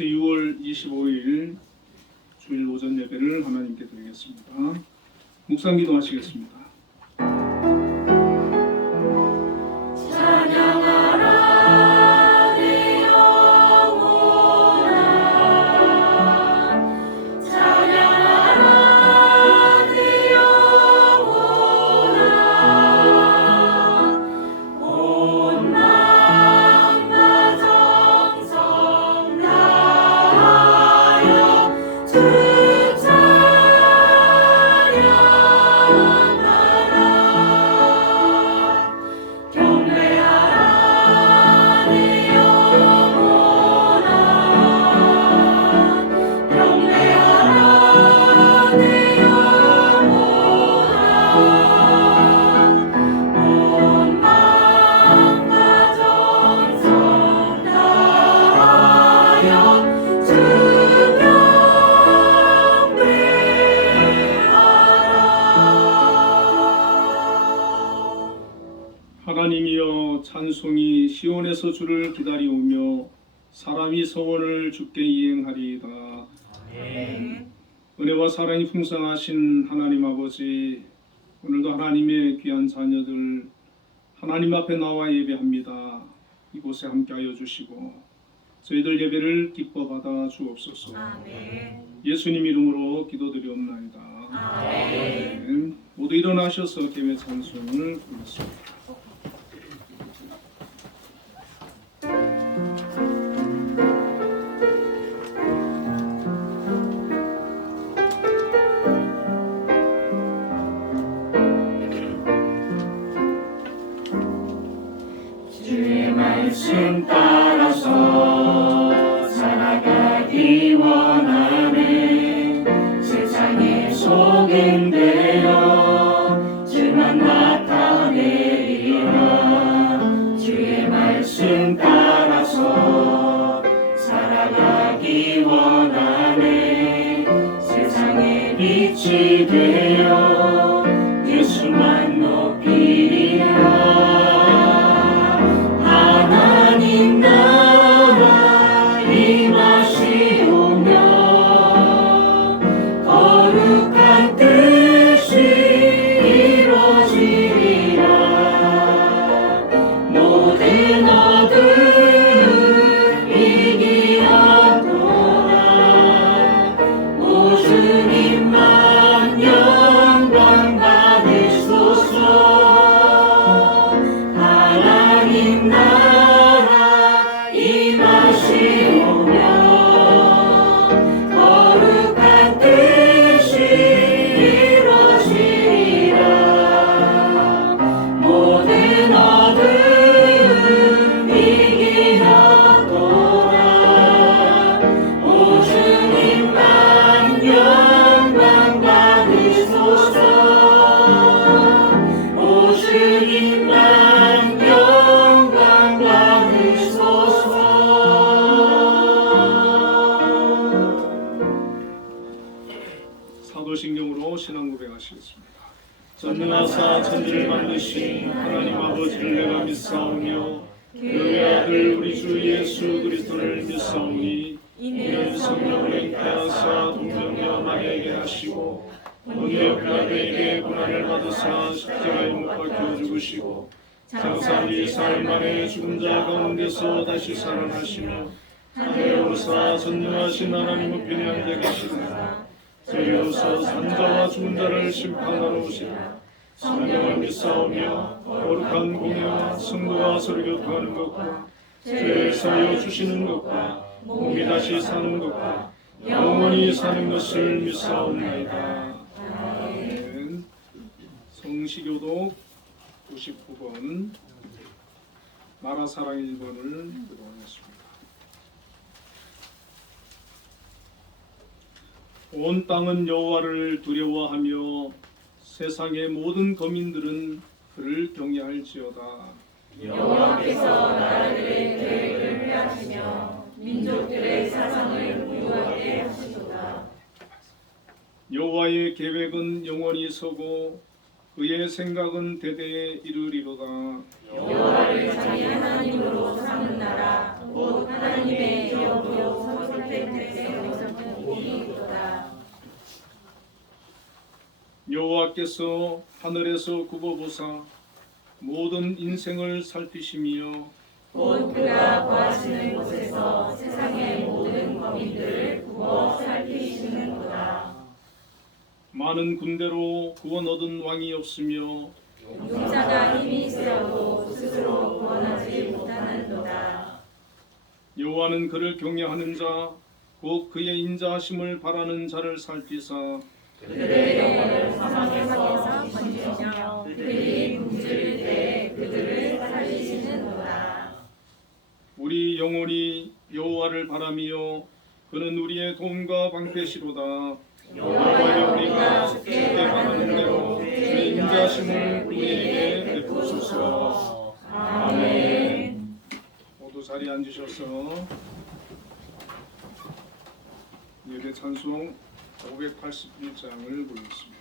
안녕하세요. 6월 25일 주일 오전 예배를 하나님께 드리겠습니다. 묵상 기도하시겠습니다. 하나님이여, 찬송이 시온에서 주를 기다리오며 사람이 소원을 주께 이행하리이다. 은혜와 사랑이 풍성하신 하나님 아버지, 오늘도 하나님의 귀한 자녀들 하나님 앞에 나와 예배합니다. 이곳에 함께하여 주시고 저희들 예배를 기뻐 받아 주옵소서. 아멘. 예수님 이름으로 기도드리옵나이다. 아멘. 모두 일어나셔서 개회 찬송을 부르겠습니다. 주의 말씀 따라서 살아가기 원하는 세상에 속임되어 주만 나타내리라. 주의 말씀 따라서 살아가기 원하는 세상에 빛이 되어 예수만 높이리라. 사도신경으로 신앙 고백하시겠습니다. 전능하사 천지를 만드신 하나님 아버지를 내가 믿사오며 그의 아들 우리 주 예수 그리스도를 믿사오니 이는 성령을 잉태하사 동정녀 마리아에게 하시고 본디오 빌라도에게 고난을 받으사 십자가에 못 박혀 죽으시고 장사 4일 만에 죽은 자 가운데서 다시 살아나시며 하늘에 오르사 전능하신 하나님 우편에 앉아 계시니라. 저희로서 산자와 죽은 자를 심판하러 오시라. 성령을 믿사오며 거룩한 공예와 성도와 서로 교통하는 것과 죄를 사하여 주시는 것과 몸이 다시 사는 것과 영원히 사는 것을 믿사옵나이다. 아멘. 성시교독 99번 나라 사랑 1번을 들어보겠습니다. 온 땅은 여호와를 두려워하며 세상의 모든 거민들은 그를 경외할지어다. 여호와께서 나라들의 계획을 폐하시며 민족들의 사상을 부유하게 하시도다. 여호와의 계획은 영원히 서고 그의 생각은 대대에 이르리로다. 여호와를 자기 하나님으로 삼는 나라 곧 하나님의 기업으로 선택 여호와께서 하늘에서 굽어보사 모든 인생을 살피시며 곧 그가 거하시는 곳에서 세상의 모든 거민들을 굽어 살피시는도다. 많은 군대로 구원 얻은 왕이 없으며 용사가 힘이 세어도 스스로 구원하지 못하는도다. 여호와는 그를 경외하는 자 곧 그의 인자하심을 바라는 자를 살피사 그들의 영혼을 사망에서 건지시며 그들이 굶주릴 때 그들을 살리시는도다. 우리 영혼이 여호와를 바라며 그는 우리의 도움과 방패시로다. 여호와여 우리가 주께 바라는 대로 주의 인자하심을 우리에게 베푸소서. 아멘. 모두 자리에 앉으셔서 예배 찬송 581장을 부르겠습니다.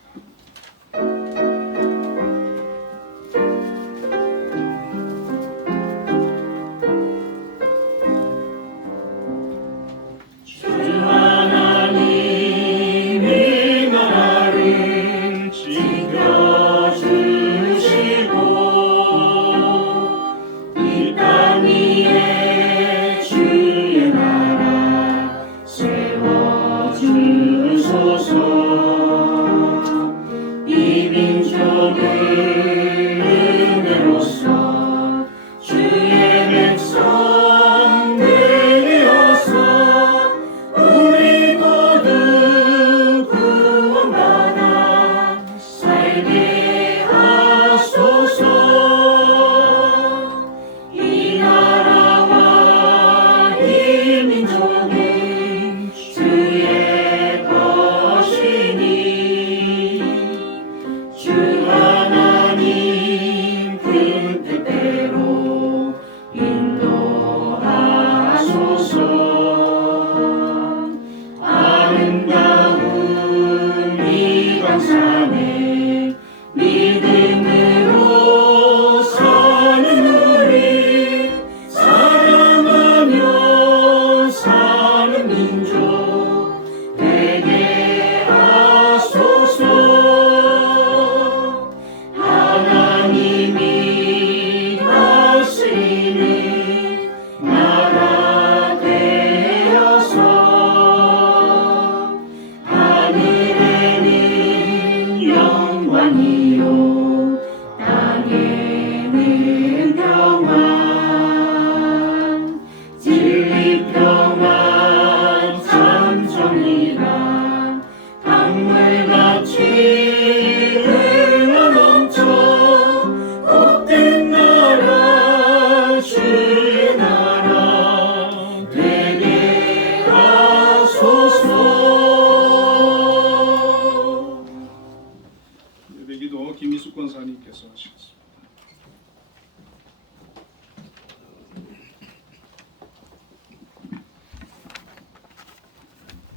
예배기도 김희숙 권사님께서 하시겠습니다.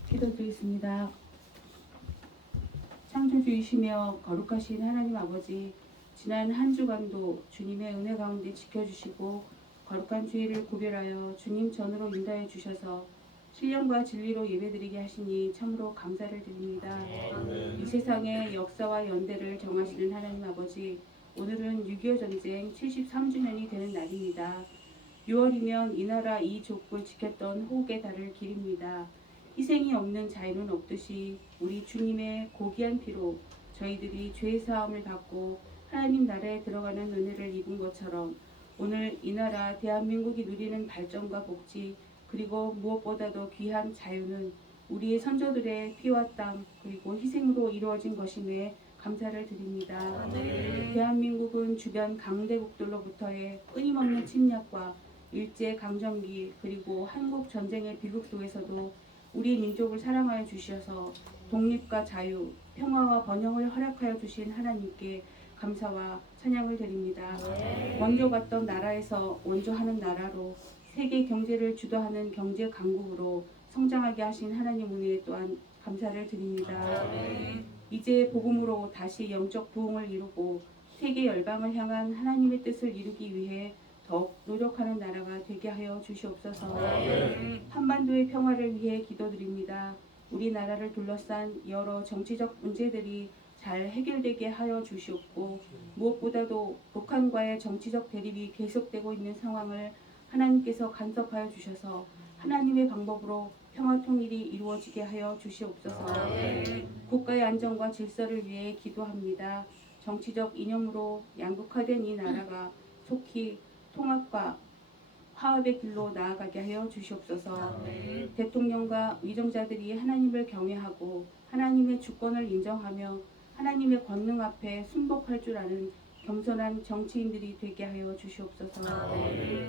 기도드리겠습니다. 창조주이시며 거룩하신 하나님 아버지, 지난 한 주간도 주님의 은혜 가운데 지켜주시고 거룩한 주일을 구별하여 주님 전으로 인도해 주셔서 신령과 진리로 예배드리게 하시니 참으로 감사를 드립니다. 이 세상의 역사와 연대를 정하시는 하나님 아버지, 오늘은 6.25 전쟁 73주년이 되는 날입니다. 6월이면 이 나라 이 족을 지켰던 호국의 달을 기립니다. 희생이 없는 자유는 없듯이 우리 주님의 고귀한 피로 저희들이 죄의 사함을 받고 하나님 나라에 들어가는 은혜를 입은 것처럼 오늘 이 나라 대한민국이 누리는 발전과 복지, 그리고 무엇보다도 귀한 자유는 우리의 선조들의 피와 땀 그리고 희생으로 이루어진 것임에 감사를 드립니다. 대한민국은 주변 강대국들로부터의 끊임없는 침략과 일제강점기 그리고 한국전쟁의 비극 속에서도 우리 민족을 사랑하여 주셔서 독립과 자유, 평화와 번영을 허락하여 주신 하나님께 감사와 찬양을 드립니다. 먼저 갔던 나라에서 원조하는 나라로 세계 경제를 주도하는 경제 강국으로 성장하게 하신 하나님 은혜에 또한 감사를 드립니다. 이제 복음으로 다시 영적 부흥을 이루고 세계 열방을 향한 하나님의 뜻을 이루기 위해 더욱 노력하는 나라가 되게 하여 주시옵소서. 한반도의 평화를 위해 기도드립니다. 우리나라를 둘러싼 여러 정치적 문제들이 잘 해결되게 하여 주시옵고 무엇보다도 북한과의 정치적 대립이 계속되고 있는 상황을 하나님께서 간섭하여 주셔서 하나님의 방법으로 평화 통일이 이루어지게 하여 주시옵소서. 국가의 안정과 질서를 위해 기도합니다. 정치적 이념으로 양극화된 이 나라가 속히 통합과 화합의 길로 나아가게 하여 주시옵소서. 대통령과 위정자들이 하나님을 경외하고 하나님의 주권을 인정하며 하나님의 권능 앞에 순복할 줄 아는 겸손한 정치인들이 되게 하여 주시옵소서.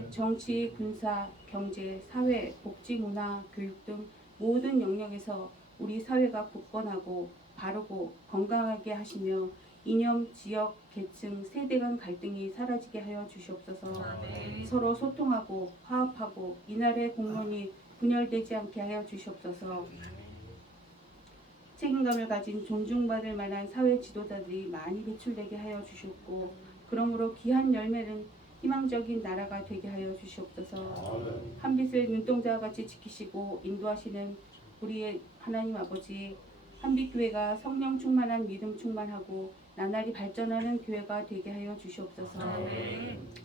정치, 군사, 경제, 사회, 복지, 문화, 교육 등 모든 영역에서 우리 사회가 굳건하고 바르고 건강하게 하시며 이념, 지역, 계층, 세대 간 갈등이 사라지게 하여 주시옵소서. 서로 소통하고 화합하고 이날의 공론이 분열되지 않게 하여 주시옵소서. 책임감을 가진 존중받을 만한 사회 지도자들이 많이 배출되게 하여 주시옵고 그러므로 귀한 열매는 희망적인 나라가 되게 하여 주시옵소서. 한빛을 눈동자와 같이 지키시고 인도하시는 우리의 하나님 아버지, 한빛교회가 성령 충만한 믿음 충만하고 나날이 발전하는 교회가 되게 하여 주시옵소서.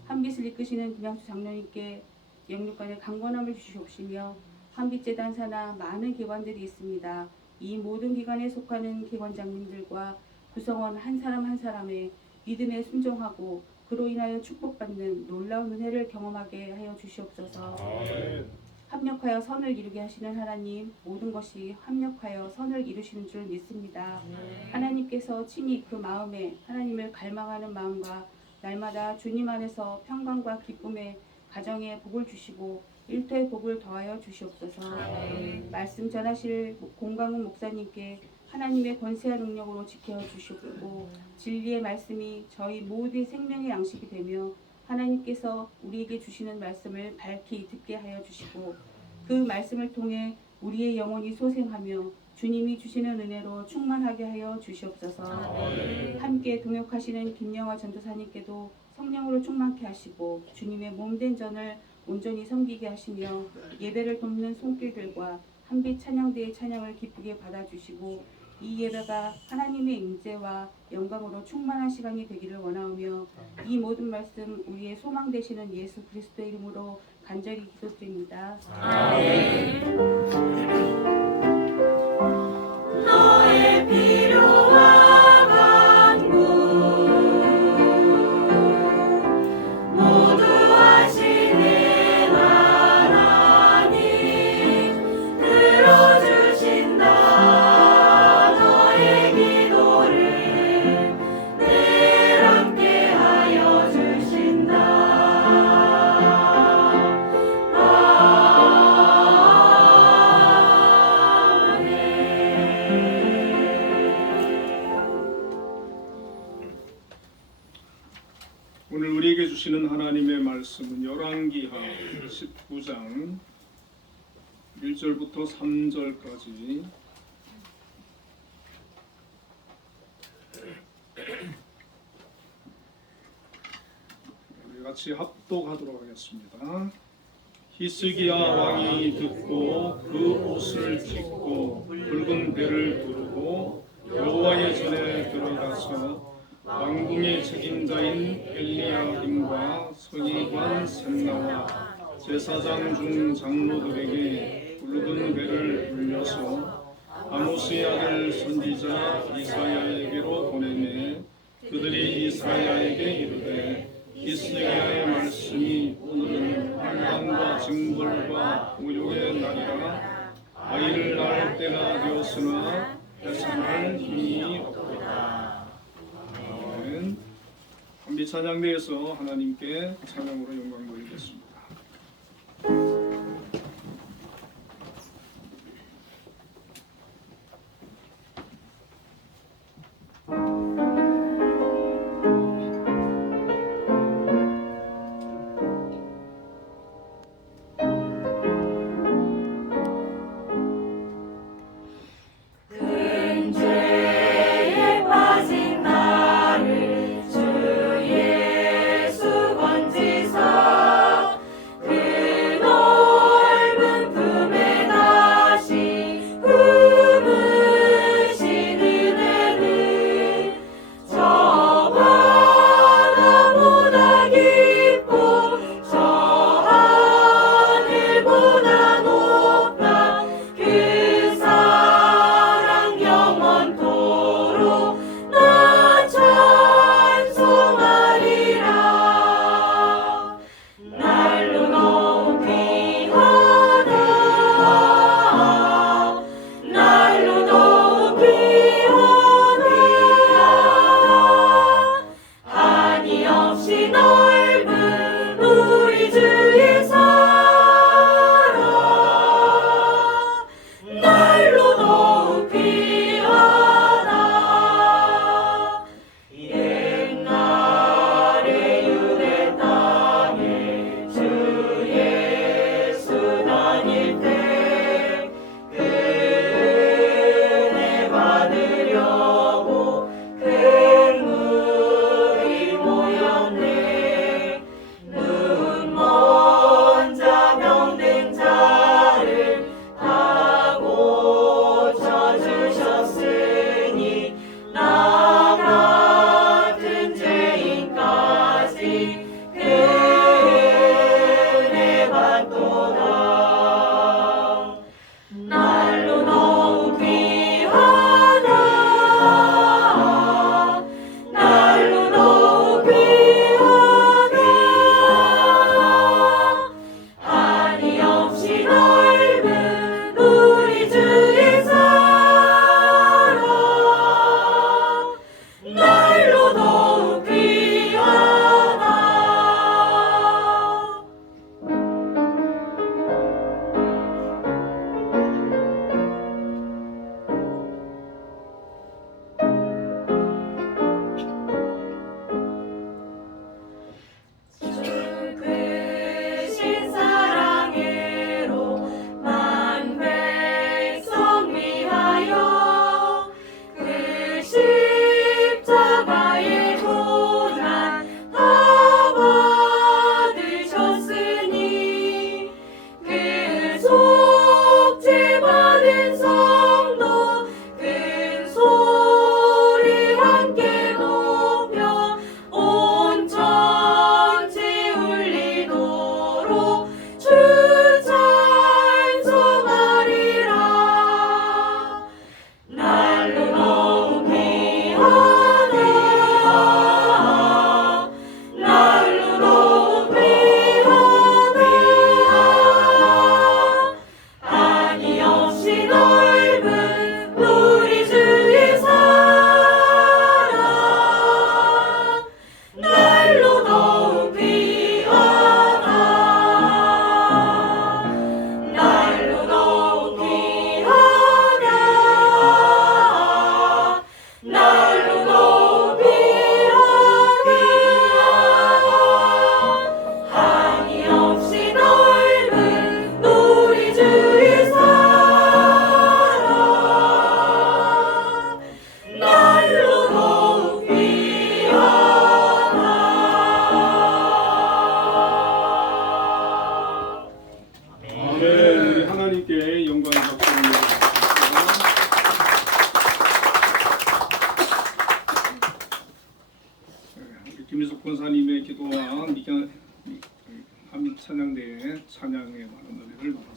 한빛을 이끄시는 김양수 장로님께 영육간의 강건함을 주시옵시며 한빛재단 산하 많은 기관들이 있습니다. 이 모든 기관에 속하는 기관장님들과 구성원 한 사람 한 사람의 믿음에 순종하고 그로 인하여 축복받는 놀라운 은혜를 경험하게 하여 주시옵소서. 합력하여 선을 이루게 하시는 하나님, 모든 것이 합력하여 선을 이루시는 줄 믿습니다. 하나님께서 친히 그 마음에 하나님을 갈망하는 마음과 날마다 주님 안에서 평강과 기쁨의 가정에 복을 주시고 일터의 복을 더하여 주시옵소서. 말씀 전하실 공광훈 목사님께 하나님의 권세와 능력으로 지켜 주시옵고 진리의 말씀이 저희 모두의 생명의 양식이 되며 하나님께서 우리에게 주시는 말씀을 밝히 듣게 하여 주시고 그 말씀을 통해 우리의 영혼이 소생하며 주님이 주시는 은혜로 충만하게 하여 주시옵소서. 함께 동역하시는 김영화 전도사님께도 성령으로 충만케 하시고 주님의 몸된 전을 온전히 섬기게 하시며 예배를 돕는 손길들과 한빛 찬양대의 찬양을 기쁘게 받아주시고 이 예배가 하나님의 임재와 영광으로 충만한 시간이 되기를 원하오며 이 모든 말씀 우리의 소망 되시는 예수 그리스도의 이름으로 간절히 기도드립니다. 아멘. 너의 필요와 간구 모두 아시는 하나님 들어주신다. 너의 기도를 늘 함께 하여 주신다. 오늘 우리에게 주시는 하나님의 말씀은 열왕기하 19장 1절부터 3절까지 우리 같이 합독하도록 하겠습니다. 히스기야 왕이 듣고 그 옷을 찢고 붉은 배를 두르고 여호와의 전에 들어가서 왕궁의 책임자인 엘리야김과 서기관 셈나와 제사장 중 장로들에게 붉은 배를 불려서 아모스의 아들 선지자 이사야에게로 보내매 그들이 이사야에게 이르되 히스기야의 말씀이 오늘은 환난과 징벌과 모욕의 날이라 아이를 낳을 때가 되었으나 배산할 힘이 없도다. 한빛 찬양대에서 하나님께 찬양으로 영광 돌리겠습니다. 근죄에 빠진 나를 주 예수 건지사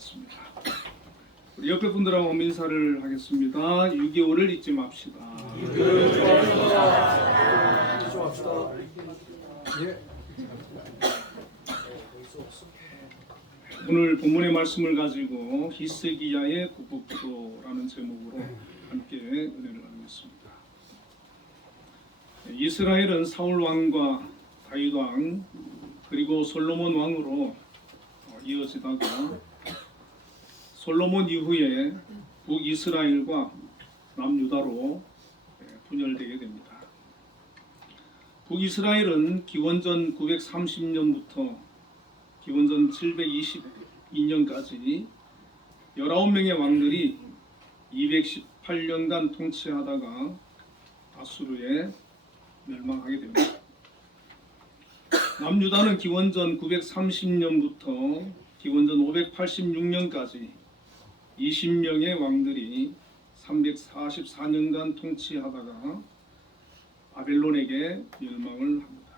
같습니다. 우리 옆에 분들하고 인사를 하겠습니다. 6.25를 잊지 맙시다. 오늘 본문의 말씀을 가지고 히스기야의 국부기도라는 제목으로 함께 은혜를 나누겠습니다. 이스라엘은 사울 왕과 다윗 왕 그리고 솔로몬 왕으로 이어지다가 솔로몬 이후에 북이스라엘과 남유다로 분열되게 됩니다. 북이스라엘은 기원전 930년부터 기원전 722년까지 19명의 왕들이 218년간 통치하다가 아수르에 멸망하게 됩니다. 남유다는 기원전 930년부터 기원전 586년까지 20명의 왕들이 344년간 통치하다가 바벨론에게 멸망을 합니다.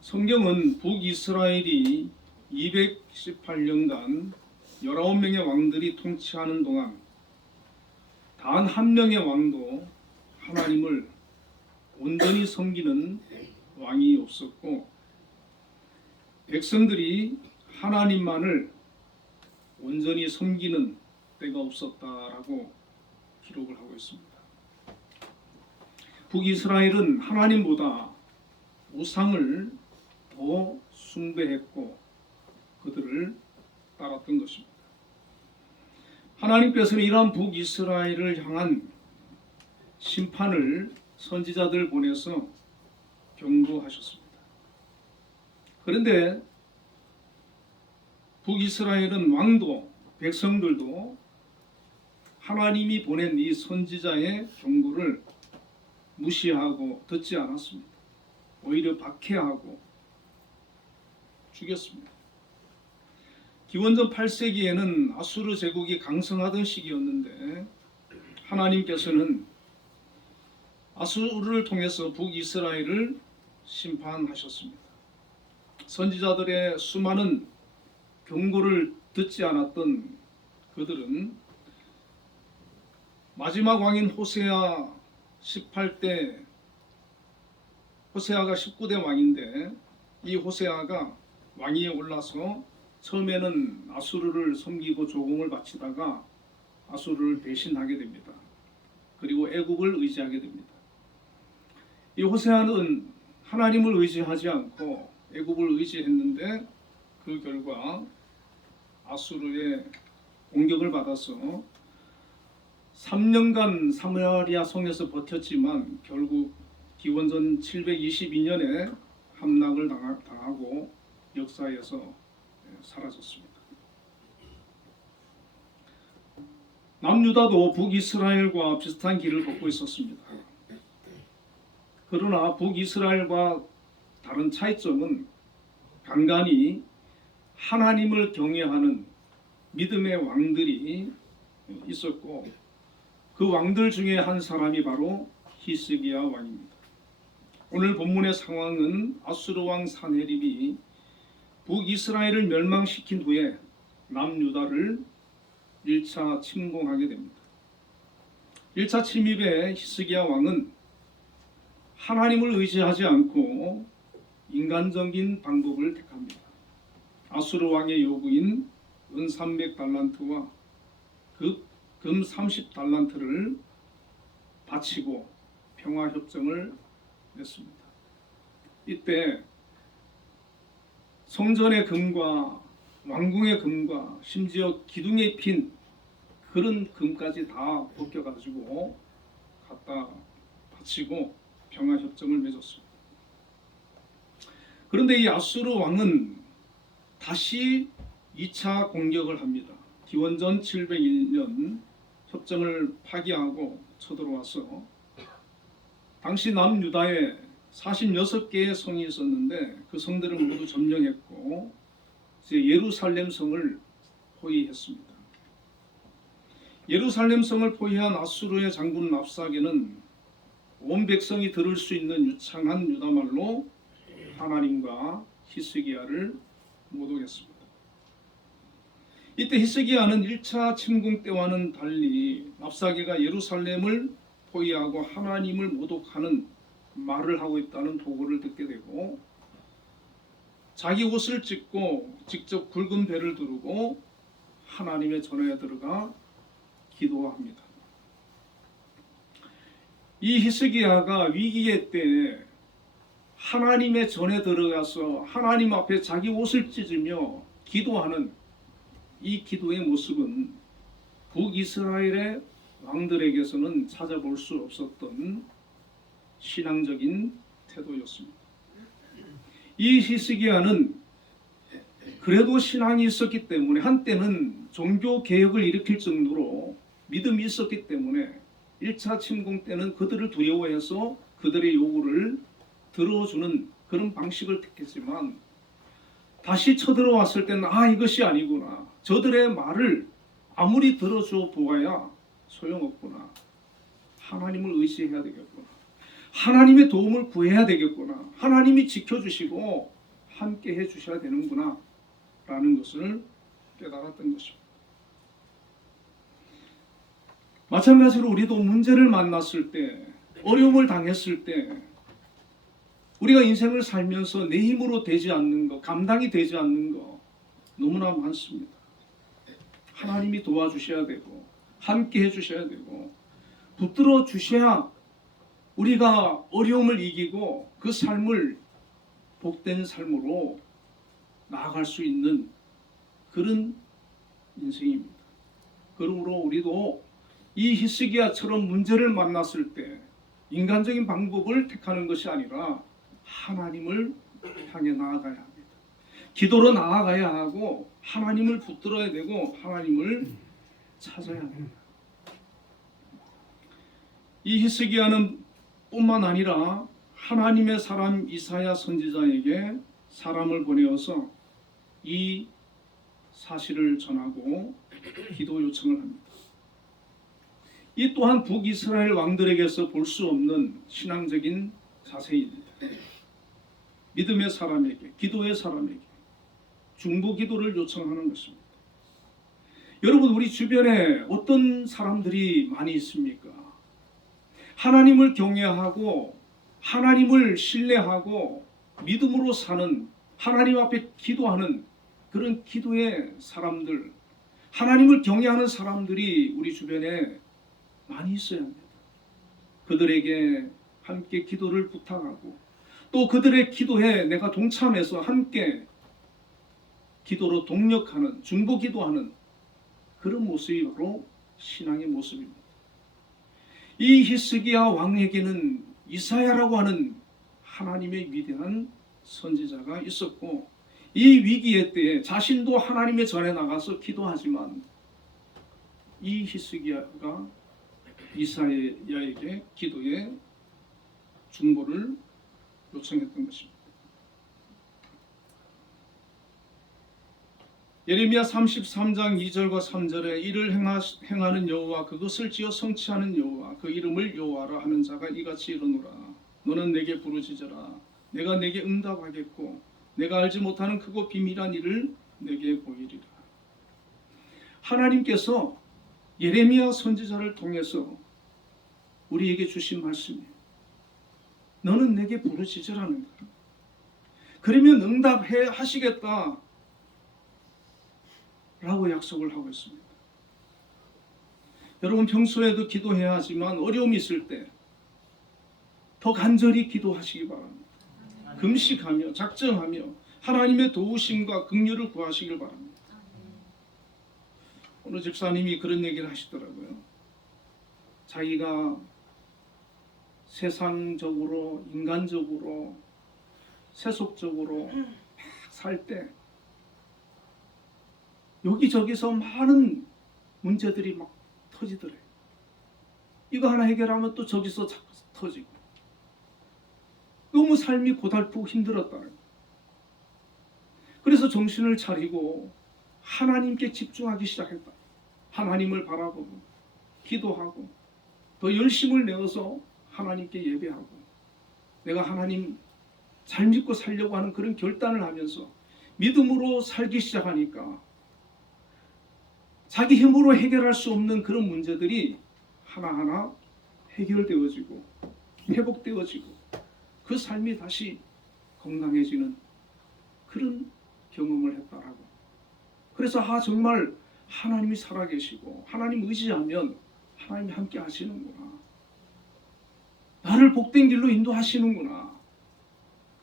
성경은 북이스라엘이 218년간 19명의 왕들이 통치하는 동안 단 한 명의 왕도 하나님을 온전히 섬기는 왕이 없었고 백성들이 하나님만을 온전히 섬기는 때가 없었다라고 기록을 하고 있습니다. 북이스라엘은 하나님보다 우상을 더 숭배했고 그들을 따랐던 것입니다. 하나님께서는 이러한 북이스라엘을 향한 심판을 선지자들 보내서 경고하셨습니다. 그런데 북이스라엘은 왕도 백성들도 하나님이 보낸 이 선지자의 경고를 무시하고 듣지 않았습니다. 오히려 박해하고 죽였습니다. 기원전 8세기에는 아수르 제국이 강성하던 시기였는데 하나님께서는 아수르를 통해서 북이스라엘을 심판하셨습니다. 선지자들의 수많은 경고를 듣지 않았던 그들은 마지막 왕인 호세아 18대 호세아가 19대 왕인데 이 호세아가 왕위에 올라서 처음에는 아수르를 섬기고 조공을 바치다가 아수르를 배신하게 됩니다. 그리고 애굽을 의지하게 됩니다. 이 호세아는 하나님을 의지하지 않고 애굽을 의지했는데 그 결과 아수르의 공격을 받아서 3년간 사마리아 성에서 버텼지만 결국 기원전 722년에 함락을 당하고 역사에서 사라졌습니다. 남유다도 북이스라엘과 비슷한 길을 걷고 있었습니다. 그러나 북이스라엘과 다른 차이점은 간간히 하나님을 경외하는 믿음의 왕들이 있었고 그 왕들 중에 한 사람이 바로 히스기야 왕입니다. 오늘 본문의 상황은 아수르 왕 사네립이 북이스라엘을 멸망시킨 후에 남유다를 1차 침공하게 됩니다. 1차 침입에 히스기야 왕은 하나님을 의지하지 않고 인간적인 방법을 택합니다. 아수르 왕의 요구인 은 300달란트와 금 30달란트를 바치고 평화협정을 맺습니다. 이때 성전의 금과 왕궁의 금과 심지어 기둥에 핀 그런 금까지 다 벗겨가지고 갖다 바치고 평화협정을 맺었습니다. 그런데 이 아수르 왕은 다시 2차 공격을 합니다. 기원전 701년 협정을 파기하고 쳐들어와서 당시 남유다에 46개의 성이 있었는데 그 성들을 모두 점령했고 이제 예루살렘 성을 포위했습니다. 예루살렘 성을 포위한 아수르의 장군 랍사게는 온 백성이 들을 수 있는 유창한 유다말로 하나님과 히스기야를 모독했습니다. 이때 히스기야는 1차 침공 때와는 달리 랍사게가 예루살렘을 포위하고 하나님을 모독하는 말을 하고 있다는 보고를 듣게 되고 자기 옷을 찢고 직접 굵은 배를 두르고 하나님의 전에 들어가 기도합니다. 이 히스기야가 위기의 때에 하나님의 전에 들어가서 하나님 앞에 자기 옷을 찢으며 기도하는 이 기도의 모습은 북이스라엘의 왕들에게서는 찾아볼 수 없었던 신앙적인 태도였습니다. 이 히스기야는 그래도 신앙이 있었기 때문에 한때는 종교 개혁을 일으킬 정도로 믿음이 있었기 때문에 1차 침공 때는 그들을 두려워해서 그들의 요구를 들어주는 그런 방식을 택했지만 다시 쳐들어왔을 때는 이것이 아니구나. 저들의 말을 아무리 들어줘 보아야 소용없구나. 하나님을 의지해야 되겠구나. 하나님의 도움을 구해야 되겠구나. 하나님이 지켜주시고 함께 해주셔야 되는구나 라는 것을 깨달았던 것입니다. 마찬가지로 우리도 문제를 만났을 때, 어려움을 당했을 때 우리가 인생을 살면서 내 힘으로 되지 않는 것, 감당이 되지 않는 것 너무나 많습니다. 하나님이 도와주셔야 되고 함께 해주셔야 되고 붙들어 주셔야 우리가 어려움을 이기고 그 삶을 복된 삶으로 나아갈 수 있는 그런 인생입니다. 그러므로 우리도 이 히스기야처럼 문제를 만났을 때 인간적인 방법을 택하는 것이 아니라 하나님을 향해 나아가야 합니다. 기도로 나아가야 하고 하나님을 붙들어야 되고 하나님을 찾아야 합니다. 이 히스기야는 뿐만 아니라 하나님의 사람 이사야 선지자에게 사람을 보내어서 이 사실을 전하고 기도 요청을 합니다. 이 또한 북이스라엘 왕들에게서 볼 수 없는 신앙적인 자세입니다. 믿음의 사람에게, 기도의 사람에게 중보 기도를 요청하는 것입니다. 여러분, 우리 주변에 어떤 사람들이 많이 있습니까? 하나님을 경외하고 하나님을 신뢰하고 믿음으로 사는, 하나님 앞에 기도하는 그런 기도의 사람들, 하나님을 경외하는 사람들이 우리 주변에 많이 있어야 합니다. 그들에게 함께 기도를 부탁하고 또 그들의 기도에 내가 동참해서 함께 기도로 동력하는, 중보 기도하는 그런 모습이 바로 신앙의 모습입니다. 이 히스기야 왕에게는 이사야라고 하는 하나님의 위대한 선지자가 있었고 이 위기의 때에 자신도 하나님의 전에 나가서 기도하지만 이 히스기야가 이사야에게 기도의 중보를 요청했던 것입니다. 예레미야 33장 2절과 3절에 이를 행하는 여호와 그것을 지어 성취하는 여호와 그 이름을 여호와라 하는 자가 이같이 이르노라. 너는 내게 부르짖어라. 내가 내게 응답하겠고 내가 알지 못하는 크고 비밀한 일을 내게 보이리라. 하나님께서 예레미야 선지자를 통해서 우리에게 주신 말씀이에요. 너는 내게 부르짖으라는 거야. 그러면 응답해 하시겠다 라고 약속을 하고 있습니다. 여러분, 평소에도 기도해야 하지만 어려움이 있을 때 더 간절히 기도하시기 바랍니다. 금식하며 작정하며 하나님의 도우심과 긍휼을 구하시길 바랍니다. 오늘 집사님이 그런 얘기를 하시더라고요. 자기가 세상적으로, 인간적으로, 세속적으로 막 살 때 여기저기서 많은 문제들이 막 터지더래요. 이거 하나 해결하면 또 저기서 자꾸 터지고 너무 삶이 고달프고 힘들었다. 그래서 정신을 차리고 하나님께 집중하기 시작했다. 하나님을 바라보고 기도하고 더 열심을 내어서 하나님께 예배하고 내가 하나님 잘 믿고 살려고 하는 그런 결단을 하면서 믿음으로 살기 시작하니까 자기 힘으로 해결할 수 없는 그런 문제들이 하나하나 해결되어지고 회복되어지고 그 삶이 다시 건강해지는 그런 경험을 했다라고. 그래서 정말 하나님이 살아계시고 하나님 의지하면 하나님이 함께 하시는구나. 나를 복된 길로 인도하시는구나.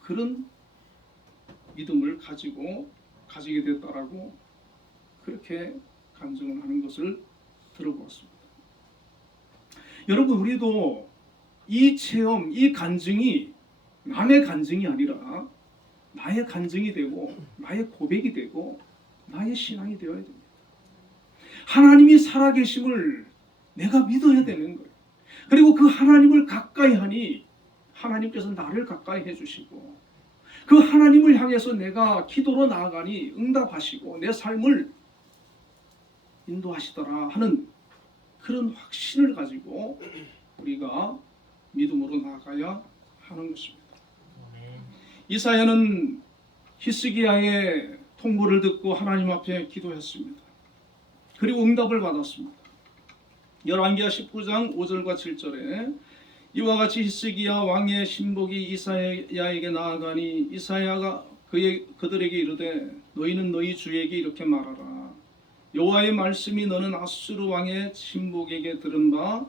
그런 믿음을 가지게 됐다라고 그렇게 간증을 하는 것을 들어보았습니다. 여러분, 우리도 이 체험, 이 간증이 남의 간증이 아니라 나의 간증이 되고 나의 고백이 되고 나의 신앙이 되어야 됩니다. 하나님이 살아계심을 내가 믿어야 되는 거예요. 그리고 그 하나님을 가까이 하니 하나님께서 나를 가까이 해주시고 그 하나님을 향해서 내가 기도로 나아가니 응답하시고 내 삶을 인도하시더라 하는 그런 확신을 가지고 우리가 믿음으로 나아가야 하는 것입니다. 이사야는 히스기야의 통보를 듣고 하나님 앞에 기도했습니다. 그리고 응답을 받았습니다. 열왕기하 19장 5절과 7절에 이와 같이 히스기야 왕의 신복이 이사야에게 나아가니 이사야가 그들에게 이르되 너희는 너희 주에게 이렇게 말하라. 여호와의 말씀이 너는 아수르 왕의 신복에게 들은 바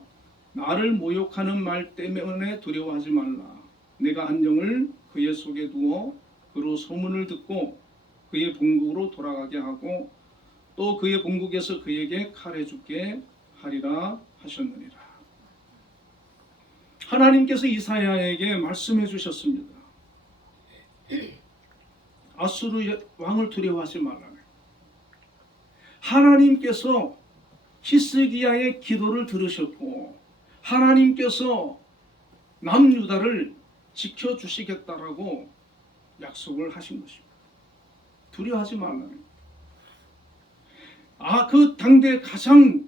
나를 모욕하는 말 때문에 두려워하지 말라. 내가 한 영을 그의 속에 두어 그로 소문을 듣고 그의 본국으로 돌아가게 하고 또 그의 본국에서 그에게 칼해 죽게 하리라 하셨느니라. 하나님께서 이사야에게 말씀해 주셨습니다. 아수르 왕을 두려워하지 말라. 하나님께서 히스기야의 기도를 들으셨고 하나님께서 남유다를 지켜주시겠다라고 약속을 하신 것입니다. 두려워하지 말라는. 그 당대 가장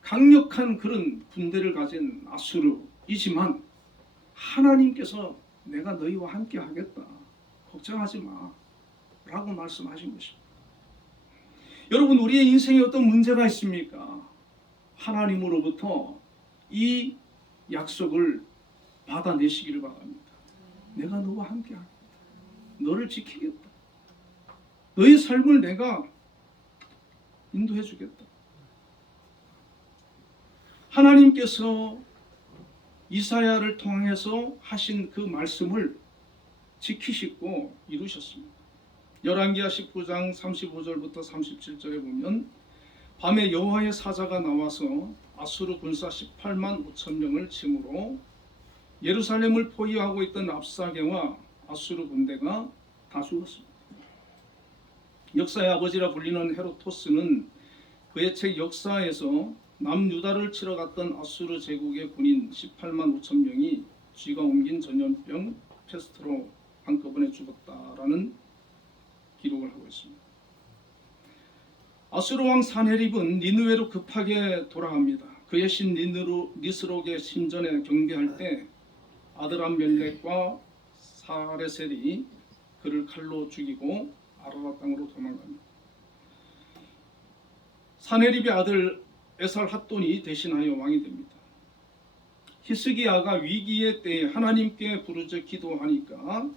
강력한 그런 군대를 가진 아수르이지만 하나님께서 내가 너희와 함께 하겠다. 걱정하지 마. 라고 말씀하신 것입니다. 여러분, 우리의 인생에 어떤 문제가 있습니까? 하나님으로부터 이 약속을 받아내시기를 바랍니다. 내가 너와 함께 하겠다. 너를 지키겠다. 너의 삶을 내가 인도해 주겠다. 하나님께서 이사야를 통해서 하신 그 말씀을 지키시고 이루셨습니다. 열왕기하 19장 35절부터 37절에 보면 밤에 여호와의 사자가 나와서 아수르 군사 18만 5천 명을 침으로 예루살렘을 포위하고 있던 랍사게와 아수르 군대가 다 죽었습니다. 역사의 아버지라 불리는 헤로토스는 그의 책 역사에서 남유다를 치러 갔던 아수르 제국의 군인 18만 5천 명이 쥐가 옮긴 전염병 패스트로 한꺼번에 죽었다라는 기록을 하고 있습니다. 아수르 왕 사네립은 니느웨로 급하게 돌아갑니다. 그의 신 니스록의 신전에 경배할 때 아드람멜렉과 사레셀이 그를 칼로 죽이고 아라라 땅으로 도망갑니다. 사네립의 아들 에살핫돈이 대신하여 왕이 됩니다. 히스기야가 위기의 때에 하나님께 부르짖어 기도하니까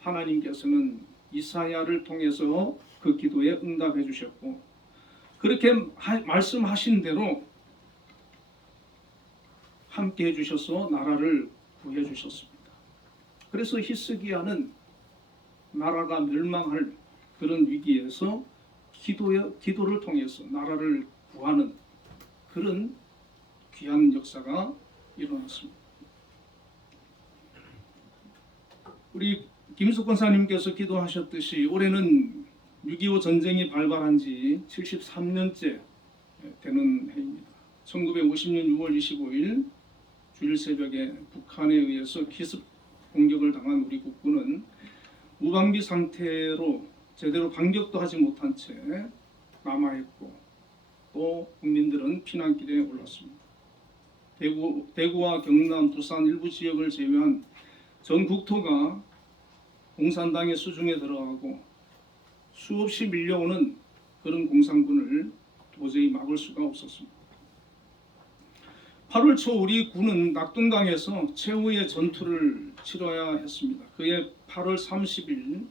하나님께서는 이사야를 통해서 그 기도에 응답해 주셨고 그렇게 말씀하신 대로 함께 해주셔서 나라를 구해 주셨습니다. 그래서 히스기야는 나라가 멸망할 그런 위기에서 기도를 통해서 나라를 구하는 그런 귀한 역사가 일어났습니다. 우리 김숙 권사님께서 기도하셨듯이 올해는 6.25 전쟁이 발발한 지 73년째 되는 해입니다. 1950년 6월 25일 주일 새벽에 북한에 의해서 기습 공격을 당한 우리 국군은 무방비 상태로 제대로 반격도 하지 못한 채 남아있고 또 국민들은 피난길에 올랐습니다. 대구와 경남, 부산 일부 지역을 제외한 전 국토가 공산당의 수중에 들어가고 수없이 밀려오는 그런 공산군을 도저히 막을 수가 없었습니다. 8월 초 우리 군은 낙동강에서 최후의 전투를 치러야 했습니다. 그해 8월 30일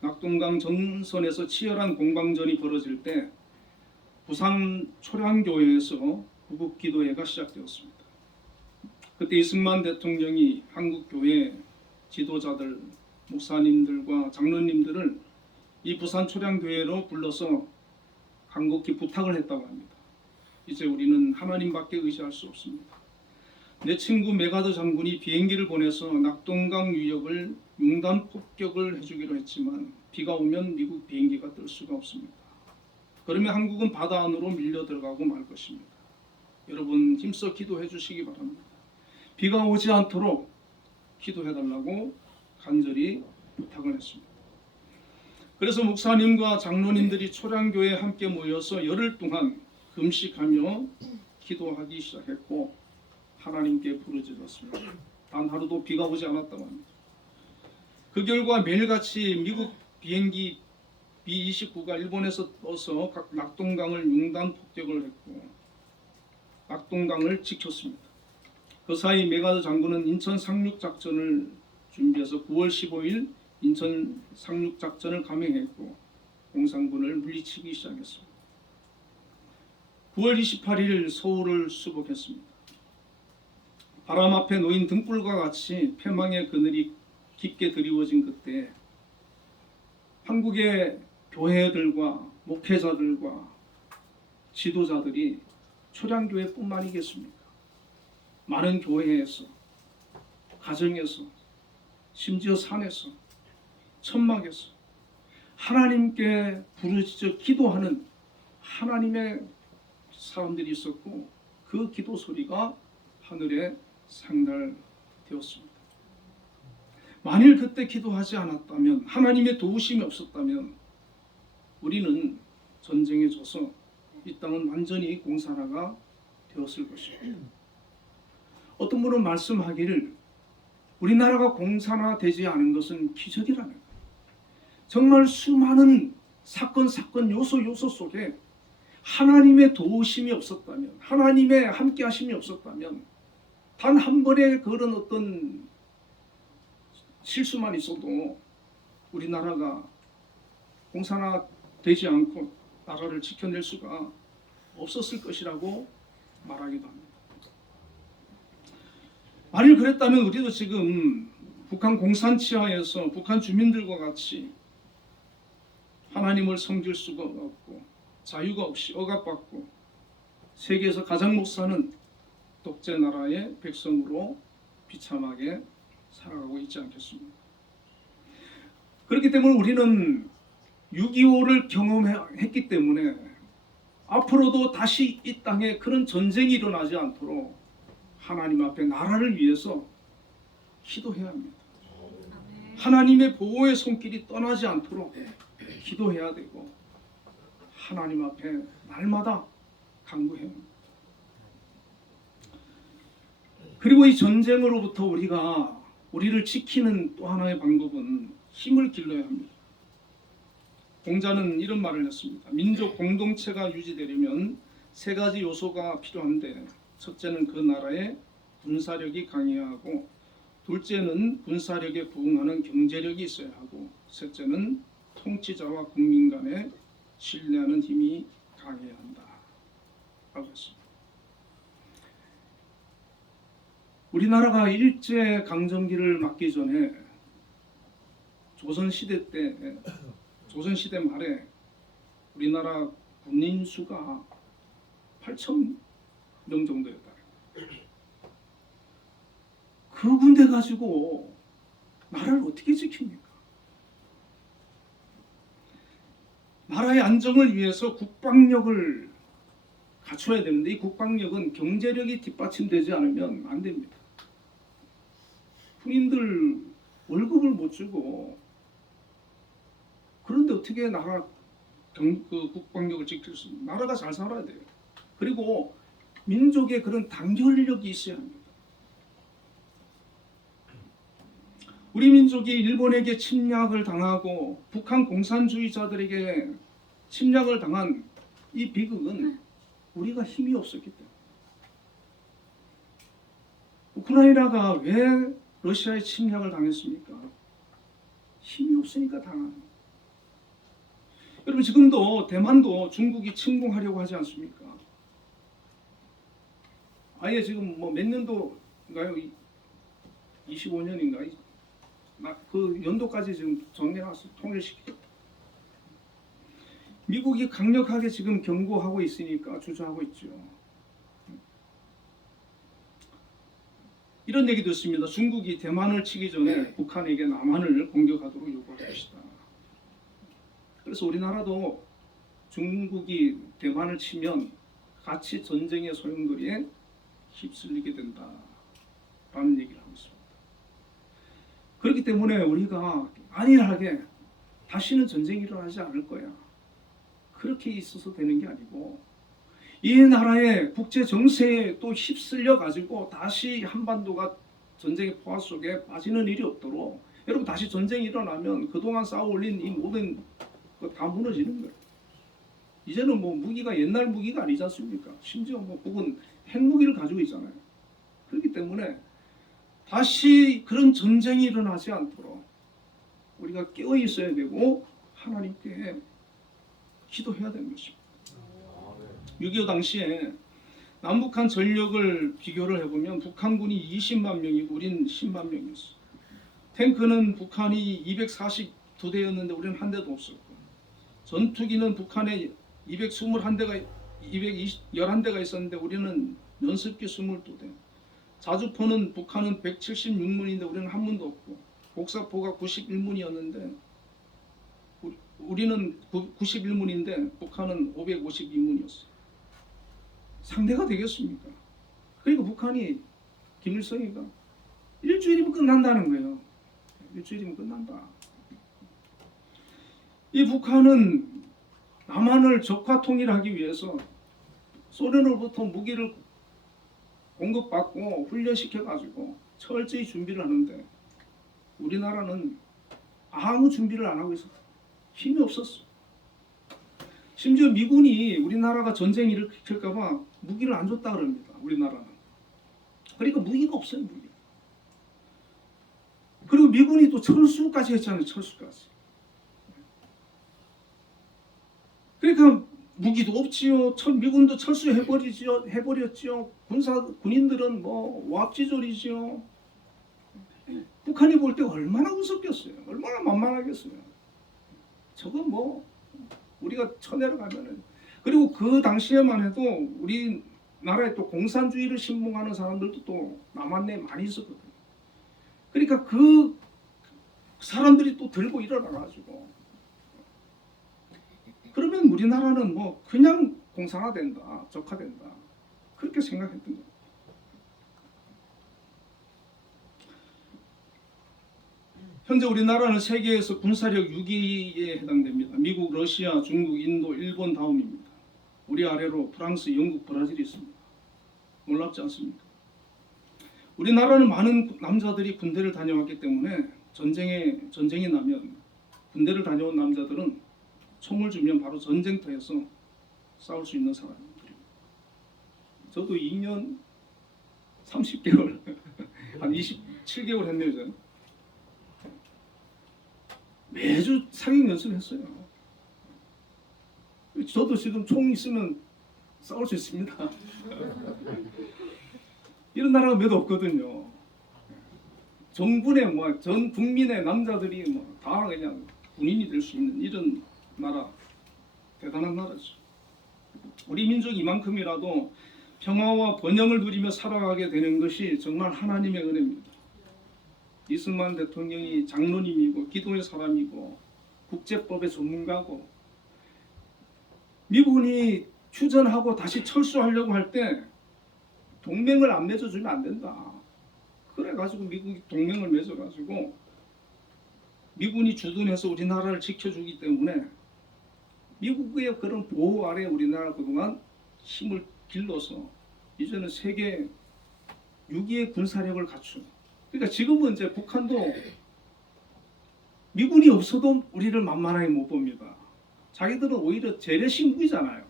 낙동강 전선에서 치열한 공방전이 벌어질 때 부산 초량교회에서 구국기도회가 시작되었습니다. 그때 이승만 대통령이 한국교회 지도자들, 목사님들과 장로님들을 이 부산 초량교회로 불러서 간곡히 부탁을 했다고 합니다. 이제 우리는 하나님밖에 의지할 수 없습니다. 내 친구 메가더 장군이 비행기를 보내서 낙동강 유역을 융단 폭격을 해주기로 했지만 비가 오면 미국 비행기가 뜰 수가 없습니다. 그러면 한국은 바다 안으로 밀려 들어가고 말 것입니다. 여러분 힘써 기도해 주시기 바랍니다. 비가 오지 않도록 기도해달라고 간절히 부탁을 했습니다. 그래서 목사님과 장로님들이 초량교회에 함께 모여서 열흘 동안 금식하며 기도하기 시작했고 하나님께 부르짖었습니다. 단 하루도 비가 오지 않았다고 합니다. 그 결과 매일같이 미국 비행기 B-29가 일본에서 떠서 낙동강을 융단 폭격을 했고 낙동강을 지켰습니다. 그 사이 메가더 장군은 인천 상륙작전을 준비해서 9월 15일 인천 상륙작전을 감행했고 공산군을 물리치기 시작했습니다. 9월 28일 서울을 수복했습니다. 바람 앞에 놓인 등불과 같이 패망의 그늘이 깊게 드리워진 그때 한국의 교회들과 목회자들과 지도자들이 초량교회뿐만이겠습니까? 많은 교회에서, 가정에서, 심지어 산에서, 천막에서 하나님께 부르짖어 기도하는 하나님의 사람들이 있었고 그 기도 소리가 하늘에 상달되었습니다. 만일 그때 기도하지 않았다면, 하나님의 도우심이 없었다면 우리는 전쟁에 져서 이 땅은 완전히 공산화가 되었을 것입니다. 어떤 분은 말씀하기를 우리나라가 공산화되지 않은 것은 기적이라는 거예요. 정말 수많은 사건 요소 속에 하나님의 도우심이 없었다면, 하나님의 함께 하심이 없었다면 단 한 번의 그런 어떤 실수만 있어도 우리나라가 공산화되지 않고 나라를 지켜낼 수가 없었을 것이라고 말하기도 합니다. 만일 그랬다면 우리도 지금 북한 공산치하에서 북한 주민들과 같이 하나님을 섬길 수가 없고 자유가 없이 억압받고 세계에서 가장 못 사는 독재 나라의 백성으로 비참하게 살아가고 있지 않겠습니까? 그렇기 때문에 우리는 6.25를 경험했기 때문에 앞으로도 다시 이 땅에 그런 전쟁이 일어나지 않도록 하나님 앞에 나라를 위해서 기도해야 합니다. 하나님의 보호의 손길이 떠나지 않도록 기도해야 되고 하나님 앞에 날마다 간구해야 합니다. 그리고 이 전쟁으로부터 우리를 지키는 또 하나의 방법은 힘을 길러야 합니다. 공자는 이런 말을 했습니다. 민족 공동체가 유지되려면 세 가지 요소가 필요한데 첫째는 그 나라의 군사력이 강해야 하고 둘째는 군사력에 부응하는 경제력이 있어야 하고 셋째는 통치자와 국민 간에 신뢰하는 힘이 강해야 한다 라고 했습니다. 우리나라가 일제강점기를 맞기 전에 조선시대 말에 우리나라 군인 수가 8,000명 정도였다. 그 군대 가지고 나라를 어떻게 지킵니까? 나라의 안정을 위해서 국방력을 갖춰야 되는데 이 국방력은 경제력이 뒷받침되지 않으면 안 됩니다. 군인들 월급을 못 주고 그런데 어떻게 나라 국방력을 지킬 수 있습니까? 나라가 잘 살아야 돼요. 그리고 민족의 그런 단결력이 있어야 합니다. 우리 민족이 일본에게 침략을 당하고 북한 공산주의자들에게 침략을 당한 이 비극은 우리가 힘이 없었기 때문에. 우크라이나가 왜 러시아의 침략을 당했습니까? 힘이 없으니까 당하는 거예요. 여러분 지금도 대만도 중국이 침공하려고 하지 않습니까? 아예 지금 뭐 몇 년도인가요? 25년인가? 그 연도까지 지금 정해놔서 통일시키겠다. 미국이 강력하게 지금 경고하고 있으니까 주저하고 있죠. 이런 얘기도 있습니다. 중국이 대만을 치기 전에 북한에게 남한을 공격하도록 요구할 것이다. 그래서 우리나라도 중국이 대만을 치면 같이 전쟁의 소용돌이에 휩쓸리게 된다라는 얘기를 하고 있습니다. 그렇기 때문에 우리가 안일하게 다시는 전쟁이 일어나지 않을 거야. 그렇게 있어서 되는 게 아니고 이 나라의 국제 정세에 또 휩쓸려 가지고 다시 한반도가 전쟁의 포화 속에 빠지는 일이 없도록 여러분 다시 전쟁이 일어나면 그동안 쌓아 올린 이 모든 거 다 무너지는 거예요. 이제는 뭐 무기가 옛날 무기가 아니지 않습니까? 심지어 뭐 북은 핵무기를 가지고 있잖아요. 그렇기 때문에 다시 그런 전쟁이 일어나지 않도록 우리가 깨어 있어야 되고 하나님께 기도해야 되는 것입니다. 6.25 당시에 남북한 전력을 비교를 해보면 북한군이 20만 명이고 우리는 10만 명이었어요. 탱크는 북한이 242대였는데 우리는 한 대도 없었고 전투기는 북한에 221대가 211대가 있었는데 우리는 연습기 22대. 자주포는 북한은 176문인데 우리는 한 문도 없고 복사포가 91문이었는데 우리는 91문인데 북한은 552문이었어요. 상대가 되겠습니까? 그러니까 북한이 김일성이가 일주일이면 끝난다는 거예요. 일주일이면 끝난다. 이 북한은 남한을 적화 통일하기 위해서 소련으로부터 무기를 공급받고 훈련시켜가지고 철저히 준비를 하는데 우리나라는 아무 준비를 안 하고 있었어. 힘이 없었어. 심지어 미군이 우리나라가 전쟁 일으킬까봐 무기를 안 줬다 그럽니다. 우리나라는. 그러니까 무기가 없어요. 무기. 그리고 미군이 또 철수까지 했잖아요. 철수까지. 그러니까 무기도 없지요. 미군도 철수해버렸지요. 군인들은 뭐 와합지졸이지요. 북한이 볼 때 얼마나 우습겠어요. 얼마나 만만하겠어요. 저거 뭐 우리가 쳐내려 가면은 그리고 그 당시에만 해도 우리나라에 또 공산주의를 신봉하는 사람들도 또 남한 내에 많이 있었거든요. 그러니까 그 사람들이 또 들고 일어나가지고 그러면 우리나라는 뭐 그냥 공산화된다, 적화된다 그렇게 생각했던 거예요. 현재 우리나라는 세계에서 군사력 6위에 해당됩니다. 미국, 러시아, 중국, 인도, 일본 다음입니다. 우리 아래로 프랑스, 영국, 브라질이 있습니다. 놀랍지 않습니까? 우리나라는 많은 남자들이 군대를 다녀왔기 때문에 전쟁이 나면 군대를 다녀온 남자들은 총을 주면 바로 전쟁터에서 싸울 수 있는 사람들입니다. 저도 2년 30개월 한 27개월 했네요. 저는. 매주 상용 연습했어요. 저도 지금 총 있으면 싸울 수 있습니다. 이런 나라가 몇 없거든요. 정군의 전 국민의 남자들이 다 그냥 군인이 될 수 있는 이런 나라, 대단한 나라죠. 우리 민족이 이만큼이라도 평화와 번영을 누리며 살아가게 되는 것이 정말 하나님의 은혜입니다. 이승만 대통령이 장로님이고 기도의 사람이고 국제법의 전문가고 미군이 휴전하고 다시 철수하려고 할 때 동맹을 안 맺어주면 안 된다. 그래가지고 미국이 동맹을 맺어가지고 미군이 주둔해서 우리나라를 지켜주기 때문에 미국의 그런 보호 아래 우리나라 그동안 힘을 길러서 이제는 세계 6위의 군사력을 갖춘. 그러니까 지금은 이제 북한도 미군이 없어도 우리를 만만하게 못 봅니다. 자기들은 오히려 재래식 무기잖아요.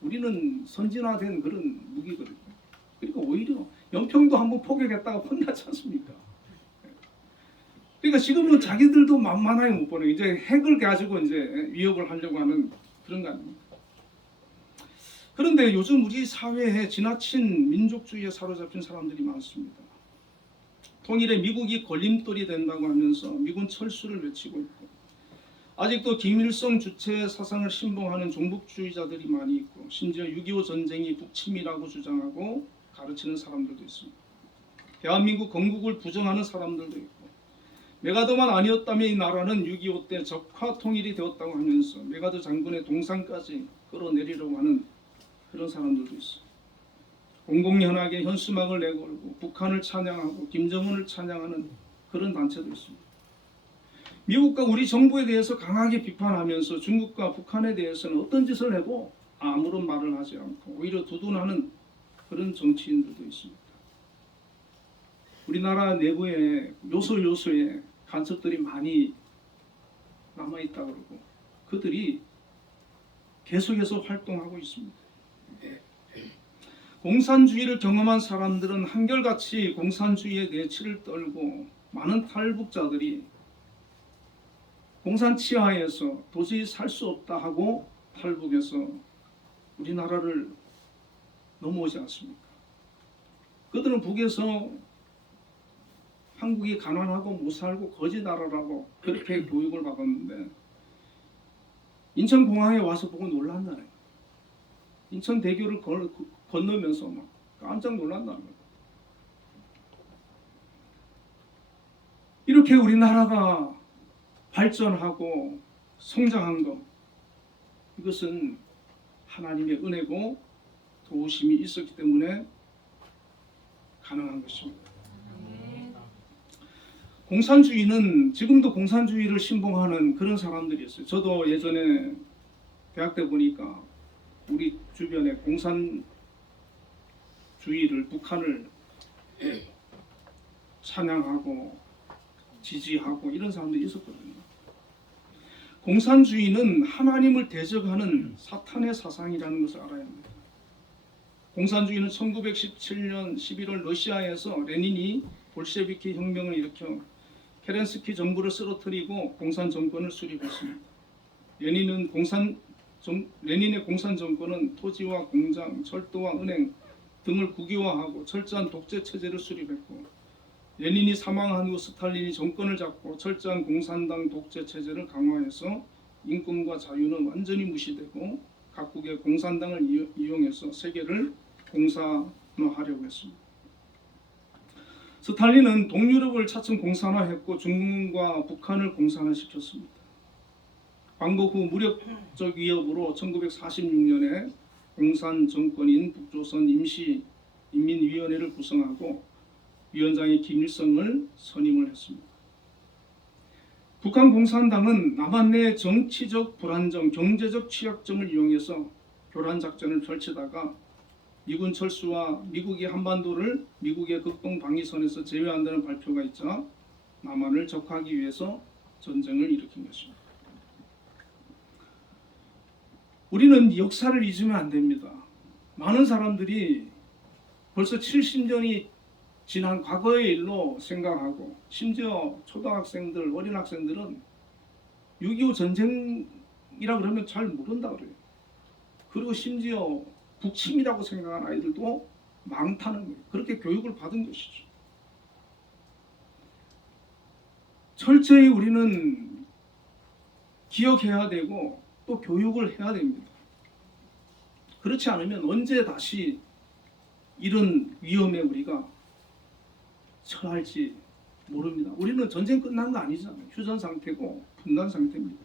우리는 선진화된 그런 무기거든요. 그러니까 오히려 연평도 한번 포격했다가 혼나지 않습니까? 그러니까 지금은 자기들도 만만하게 못 보는 이제 핵을 가지고 이제 위협을 하려고 하는 그런 거 아닙니까? 그런데 요즘 우리 사회에 지나친 민족주의에 사로잡힌 사람들이 많습니다. 통일에 미국이 걸림돌이 된다고 하면서 미군 철수를 외치고 있고, 아직도 김일성 주체의 사상을 신봉하는 종북주의자들이 많이 있고, 심지어 6.25 전쟁이 북침이라고 주장하고 가르치는 사람들도 있습니다. 대한민국 건국을 부정하는 사람들도 있고, 메가더만 아니었다면 이 나라는 6.25 때 적화 통일이 되었다고 하면서 메가더 장군의 동상까지 끌어내리려고 하는 그런 사람들도 있어요. 공공연하게 현수막을 내걸고 북한을 찬양하고 김정은을 찬양하는 그런 단체도 있습니다. 미국과 우리 정부에 대해서 강하게 비판하면서 중국과 북한에 대해서는 어떤 짓을 해도 아무런 말을 하지 않고 오히려 두둔하는 그런 정치인들도 있습니다. 우리나라 내부에 요소요소에 간첩들이 많이 남아있다 그러고 그들이 계속해서 활동하고 있습니다. 공산주의를 경험한 사람들은 한결같이 공산주의에 대해 치를 떨고, 많은 탈북자들이 공산 치하에서 도저히 살 수 없다 하고 탈북해서 우리나라를 넘어오지 않습니까? 그들은 북에서 한국이 가난하고 못 살고 거지 나라라고 그렇게 교육을 받았는데 인천공항에 와서 보고 놀란다네요. 인천대교를 건너면서 막 깜짝 놀란다는 거예요. 이렇게 우리나라가 발전하고 성장한 것, 이것은 하나님의 은혜고 도우심이 있었기 때문에 가능한 것입니다. 공산주의는 지금도 공산주의를 신봉하는 그런 사람들이 있어요. 저도 예전에 대학 때 보니까 우리 주변에 공산주의를, 북한을 찬양하고 지지하고 이런 사람들이 있었거든요. 공산주의는 하나님을 대적하는 사탄의 사상이라는 것을 알아야 합니다. 공산주의는 1917년 11월 러시아에서 레닌이 볼셰비키 혁명을 일으켜 케렌스키 정부를 쓰러뜨리고 공산 정권을 수립했습니다. 레닌의 공산 정권은 토지와 공장, 철도와 은행 등을 국유화하고 철저한 독재 체제를 수립했고, 레닌이 사망한 후 스탈린이 정권을 잡고 철저한 공산당 독재 체제를 강화해서 인권과 자유는 완전히 무시되고 각국의 공산당을 이용해서 세계를 공산화하려고 했습니다. 스탈린은 동유럽을 차츰 공산화했고 중국과 북한을 공산화시켰습니다. 광복 후 무력적 위협으로 1946년에 공산 정권인 북조선 임시인민위원회를 구성하고 위원장의 김일성을 선임을 했습니다. 북한 공산당은 남한 내 정치적 불안정, 경제적 취약점을 이용해서 교란 작전을 펼치다가 미군 철수와 미국이 한반도를 미국의 극동 방위선에서 제외한다는 발표가 있자 남한을 적하기 위해서 전쟁을 일으킨 것입니다. 우리는 역사를 잊으면 안 됩니다. 많은 사람들이 벌써 70년이 지난 과거의 일로 생각하고, 심지어 초등학생들, 어린 학생들은 6.25 전쟁이라 그러면 잘 모른다 그래요. 그리고 심지어 북침이라고 생각하는 아이들도 많다는 거예요. 그렇게 교육을 받은 것이죠. 철저히 우리는 기억해야 되고 또 교육을 해야 됩니다. 그렇지 않으면 언제 다시 이런 위험에 우리가 처할지 모릅니다. 우리는 전쟁 끝난 거 아니잖아요. 휴전 상태고 분단 상태입니다.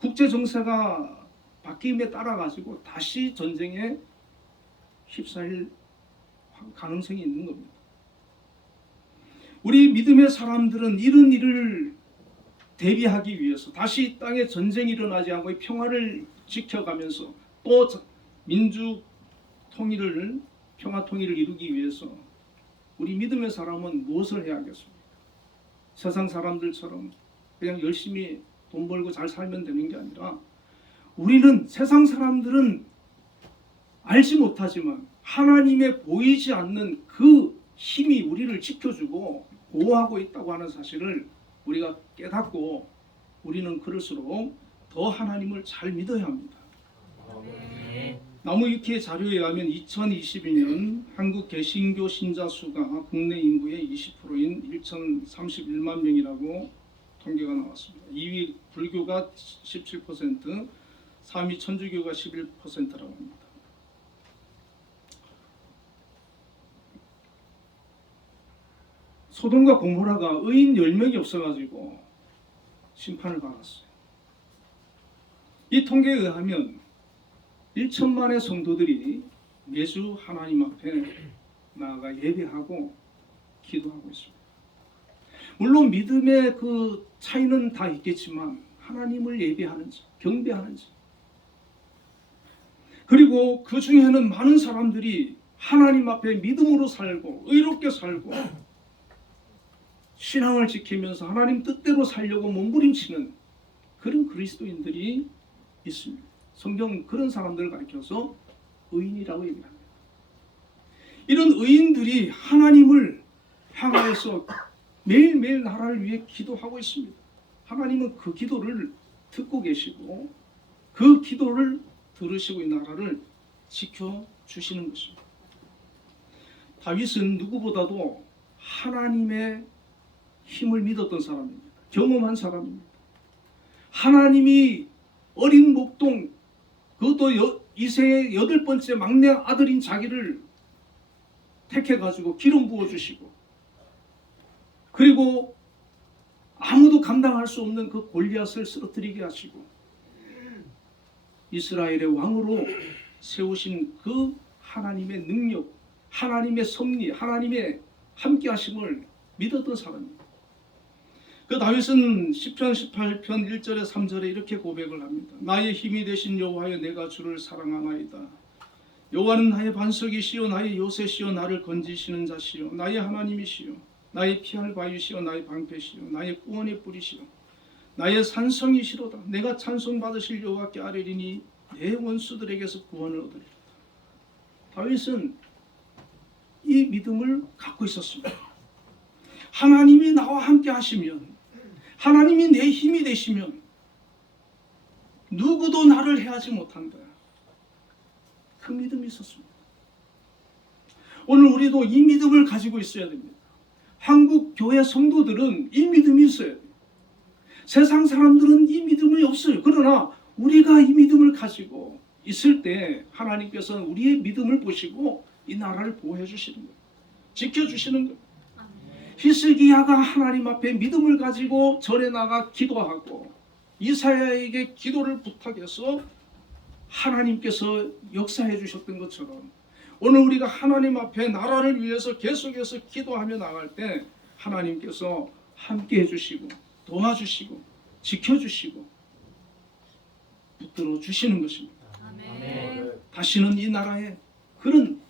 국제 정세가 바뀜에 따라 가지고 다시 전쟁에 휩싸일 가능성이 있는 겁니다. 우리 믿음의 사람들은 이런 일을 대비하기 위해서 다시 땅에 전쟁이 일어나지 않고 평화를 지켜가면서 또 민주 통일을, 평화 통일을 이루기 위해서 우리 믿음의 사람은 무엇을 해야겠습니까? 세상 사람들처럼 그냥 열심히 돈 벌고 잘 살면 되는 게 아니라 우리는 세상 사람들은 알지 못하지만 하나님의 보이지 않는 그 힘이 우리를 지켜주고 보호하고 있다고 하는 사실을 우리가 깨닫고 우리는 그럴수록 더 하나님을 잘 믿어야 합니다. 나무위키의 자료에 의하면 2022년 한국 개신교 신자 수가 국내 인구의 20%인 1,031만 명이라고 통계가 나왔습니다. 2위 불교가 17%, 3위 천주교가 11%라고 합니다. 소돔과 고모라가 의인 10명이 없어가지고 심판을 받았어요. 이 통계에 의하면 1천만의 성도들이 매주 하나님 앞에 나아가 예배하고 기도하고 있습니다. 물론 믿음의 그 차이는 다 있겠지만 하나님을 예배하는지 경배하는지, 그리고 그 중에는 많은 사람들이 하나님 앞에 믿음으로 살고 의롭게 살고 신앙을 지키면서 하나님 뜻대로 살려고 몸부림치는 그런 그리스도인들이 있습니다. 성경은 그런 사람들을 가리켜서 의인이라고 얘기합니다. 이런 의인들이 하나님을 향하여서 매일매일 나라를 위해 기도하고 있습니다. 하나님은 그 기도를 듣고 계시고 그 기도를 들으시고 이 나라를 지켜주시는 것입니다. 다윗은 누구보다도 하나님의 힘을 믿었던 사람입니다. 경험한 사람입니다. 하나님이 어린 목동, 그것도 이세의 8번째 막내 아들인 자기를 택해가지고 기름 부어주시고, 그리고 아무도 감당할 수 없는 그 골리앗을 쓰러뜨리게 하시고 이스라엘의 왕으로 세우신 그 하나님의 능력, 하나님의 섭리, 하나님의 함께하심을 믿었던 사람입니다. 그 다윗은 시편 18편 1절에 3절에 이렇게 고백을 합니다. 나의 힘이 되신 여호와여, 내가 주를 사랑하나이다. 여호와는 나의 반석이시요 나의 요새시요 나를 건지시는 자시요 나의 하나님이시요 나의 피할 바위시요 나의 방패시요 나의 구원의 뿌리시요 나의 산성이시로다. 내가 찬송받으실 여호와께 아뢰리니 내 원수들에게서 구원을 얻으리라. 다윗은 이 믿음을 갖고 있었습니다. 하나님이 나와 함께 하시면, 하나님이 내 힘이 되시면 누구도 나를 해하지 못한다. 그 믿음이 있었습니다. 오늘 우리도 이 믿음을 가지고 있어야 됩니다. 한국 교회 성도들은 이 믿음이 있어야 돼요. 세상 사람들은 이 믿음이 없어요. 그러나 우리가 이 믿음을 가지고 있을 때 하나님께서는 우리의 믿음을 보시고 이 나라를 보호해 주시는 거예요. 지켜주시는 거예요. 히스기야가 하나님 앞에 믿음을 가지고 절에 나가 기도하고 이사야에게 기도를 부탁해서 하나님께서 역사해 주셨던 것처럼 오늘 우리가 하나님 앞에 나라를 위해서 계속해서 기도하며 나갈 때 하나님께서 함께 해주시고 도와주시고 지켜주시고 붙들어 주시는 것입니다. 아멘. 다시는 이 나라에 그런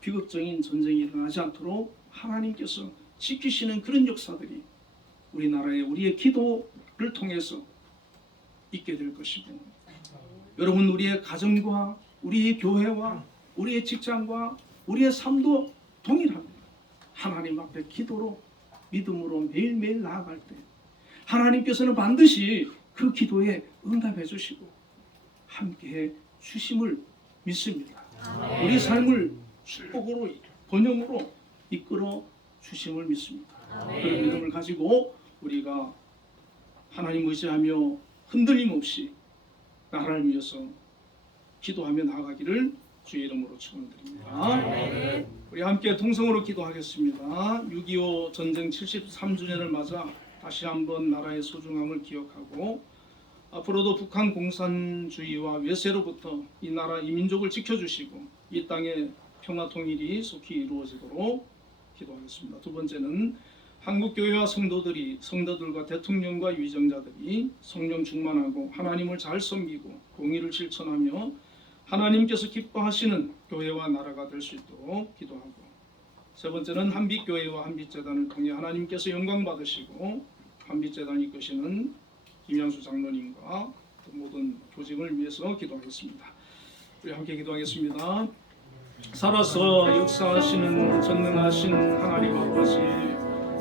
비극적인 전쟁이 일어나지 않도록 하나님께서 지키시는 그런 역사들이 우리나라에 우리의 기도를 통해서 있게 될 것이고, 여러분 우리의 가정과 우리의 교회와 우리의 직장과 우리의 삶도 동일합니다. 하나님 앞에 기도로 믿음으로 매일매일 나아갈 때 하나님께서는 반드시 그 기도에 응답해 주시고 함께해 주심을 믿습니다. 아멘. 우리 삶을 축복으로 번영으로 이끌어 주심을 믿습니다. 아멘. 그런 믿음을 가지고 우리가 하나님 의지하며 흔들림 없이 나라를 위해서 기도하며 나아가기를 주의 이름으로 축원드립니다. 아멘. 우리 함께 동성으로 기도하겠습니다. 6.25 전쟁 73주년을 맞아 다시 한번 나라의 소중함을 기억하고 앞으로도 북한 공산주의와 외세로부터 이 나라 이 민족을 지켜주시고 이 땅의 평화 통일이 속히 이루어지도록 기도하겠습니다. 두 번째는 한국교회와 성도들과 대통령과 위정자들이 성령 충만하고 하나님을 잘 섬기고 공의를 실천하며 하나님께서 기뻐하시는 교회와 나라가 될 수 있도록 기도하고, 세 번째는 한빛교회와 한빛재단을 통해 하나님께서 영광 받으시고 한빛재단이 이끄시는 김양수 장로님과 또 모든 조직을 위해서 기도하겠습니다. 우리 함께 기도하겠습니다. 살아서 역사하시는 전능하신 하나님 아버지,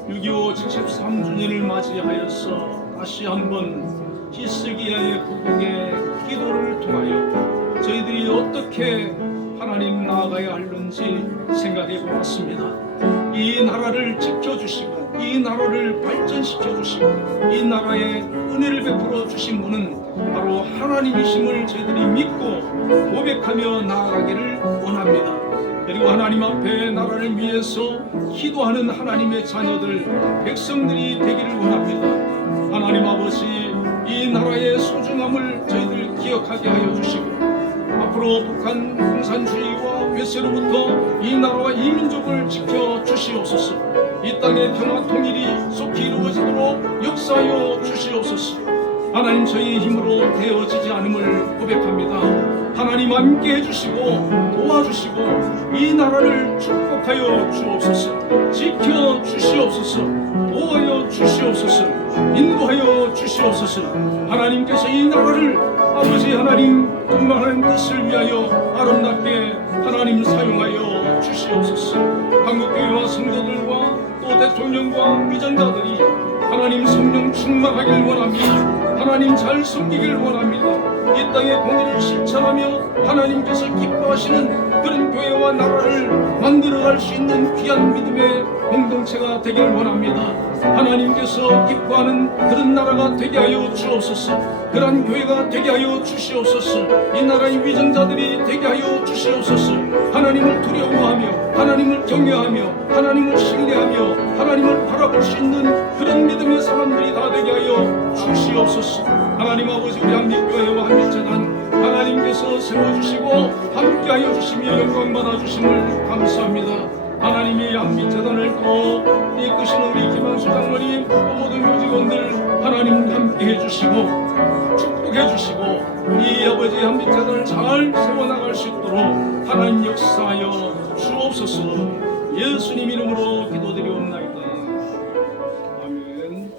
6.25 73주년을 맞이하여서 다시 한번 히스기야의 구국의 기도를 통하여 저희들이 어떻게 하나님 나아가야 하는지 생각해 보았습니다. 이 나라를 지켜주시고 이 나라를 발전시켜주시고 이 나라에 은혜를 베풀어 주신 분은 바로 하나님이심을 저희들이 믿고 고백하며 나아가기를 원합니다. 그리고 하나님 앞에 나라를 위해서 기도하는 하나님의 자녀들, 백성들이 되기를 원합니다. 하나님 아버지, 이 나라의 소중함을 저희들 기억하게 하여 주시고 앞으로 북한 공산주의와 외세로부터 이 나라와 이 민족을 지켜 주시옵소서. 이 땅의 평화 통일이 속히 이루어지도록 역사하여 주시옵소서. 하나님, 저희 힘으로 되어지지 않음을 고백합니다. 하나님 함께 해주시고 도와주시고 이 나라를 축복하여 주옵소서. 지켜 주시옵소서. 보호하여 주시옵소서. 인도하여 주시옵소서. 하나님께서 이 나라를 아버지 하나님 정말 하나님 뜻을 위하여 아름답게 하나님 사용하여 주시옵소서. 한국교회와 성도들과 또 대통령과 위전자들이 하나님 성령 충만하길 원합니다. 하나님 잘 섬기길 원합니다. 이 땅의 공의를 실천하며 하나님께서 기뻐하시는 그런 교회와 나라를 만들어갈 수 있는 귀한 믿음의 공동체가 되길 원합니다. 하나님께서 기뻐하는 그런 나라가 되게 하여 주옵소서. 그러한 교회가 되게 하여 주시옵소서. 이 나라의 위정자들이 되게 하여 주시옵소서. 하나님을 두려워하며 하나님을 경외하며 하나님을 신뢰하며 하나님을 바라볼 수 있는 그런 믿음의 사람들이 다 되게 하여 주시옵소서. 하나님 아버지, 우리 한빛교회와 한빛재단 하나님께서 세워주시고 함께하여 주시며 영광 받아주심을 감사합니다. 하나님이 한빛재단을 또 이끄시는 우리 김한수 장로님, 또 모든 교직원들 하나님 함께 해주시고 축복해 주시고 이 아버지 한빛재단을 잘 세워나갈 수 있도록 하나님 역사하여 주옵소서. 예수님 이름으로 기도드리옵나이다. 아멘.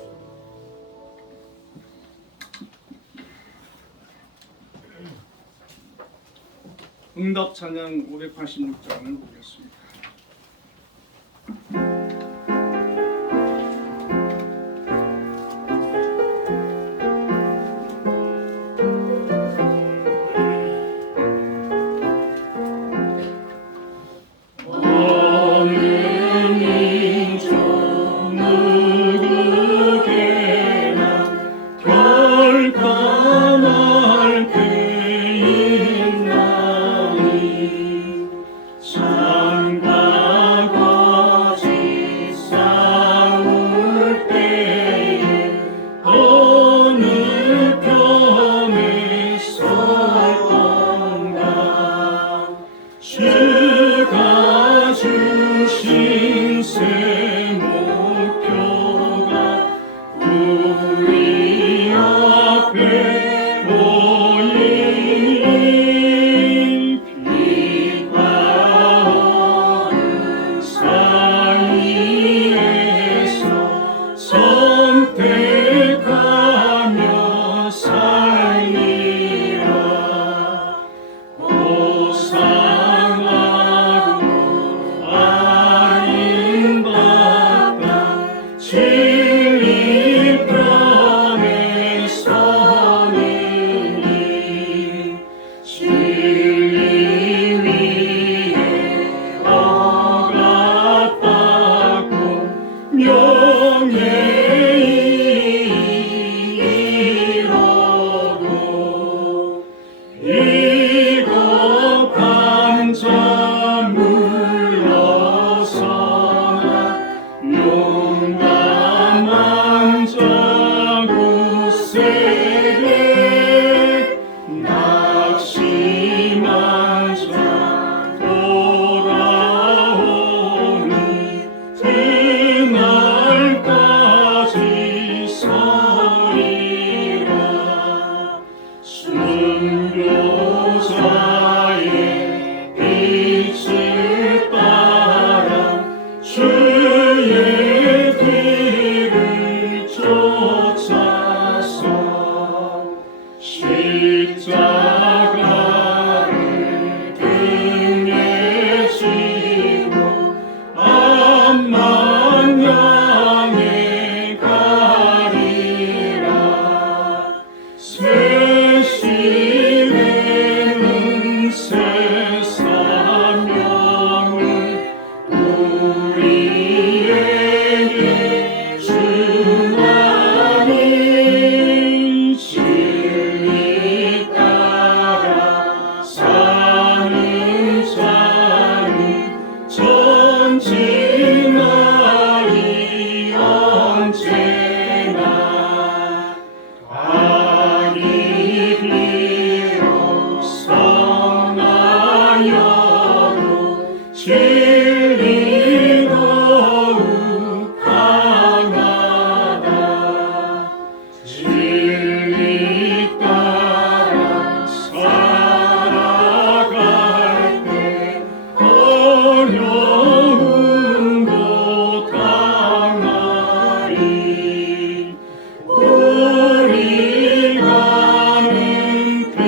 응답 찬양 586장을 보겠습니다. 아인도 진리 더욱 강하다. 진리 따라 살아갈 때 어려움도 당하리. 우리 가는 그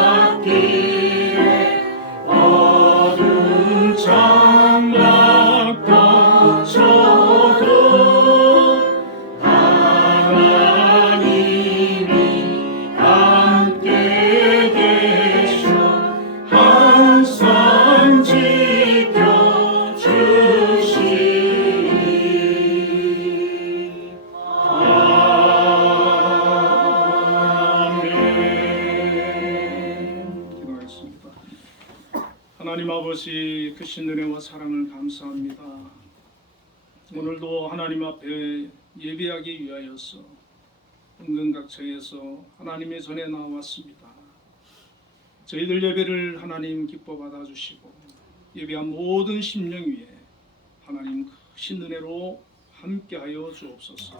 앞길에 어두운 장막 덮쳐도 하나님이 함께 계셔 항상 지켜주시리. 아멘. 기도하겠습니다. 하나님 아버지, 크신 은혜와 사랑을 감사합니다. 오늘도 하나님 앞에 예배하기 위하여서 은근각처에서 하나님의 전에 나왔습니다. 저희들 예배를 하나님 기뻐 받아주시고 예배한 모든 심령 위에 하나님 크신 은혜로 함께하여 주옵소서.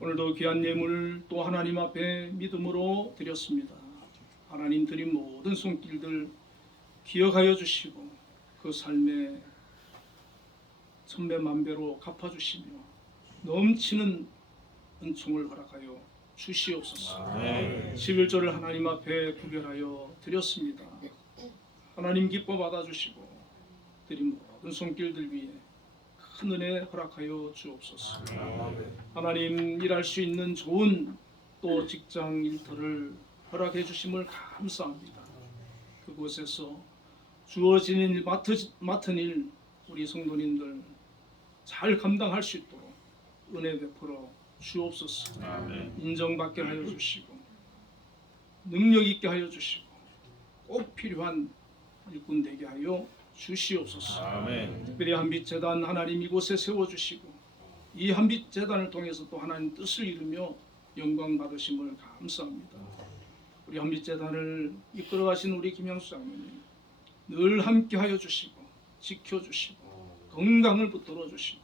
오늘도 귀한 예물 또 하나님 앞에 믿음으로 드렸습니다. 하나님 드린 모든 손길들 기억하여 주시고 그 삶에 천배만배로 갚아주시며 넘치는 은총을 허락하여 주시옵소서. 11조를 하나님 앞에 구별하여 드렸습니다. 하나님 기뻐 받아주시고 드린 모든 손길들 위에 큰 은혜 허락하여 주옵소서. 하나님 일할 수 있는 좋은 또 직장 일터를 허락해 주심을 감사합니다. 그곳에서 주어진 일, 맡은 일 우리 성도님들 잘 감당할 수 있도록 은혜 베풀어 주옵소서. 인정받게 하여 주시고 능력 있게 하여 주시고 꼭 필요한 일꾼 되게 하여 주시옵소서. 특별히 한빛재단 하나님 이곳에 세워주시고 이 한빛재단을 통해서 또 하나님 뜻을 이루며 영광 받으심을 감사합니다. 우리 한빛재단을 이끌어가신 우리 김양수 장로님 늘 함께하여 주시고 지켜주시고 건강을 붙들어 주시고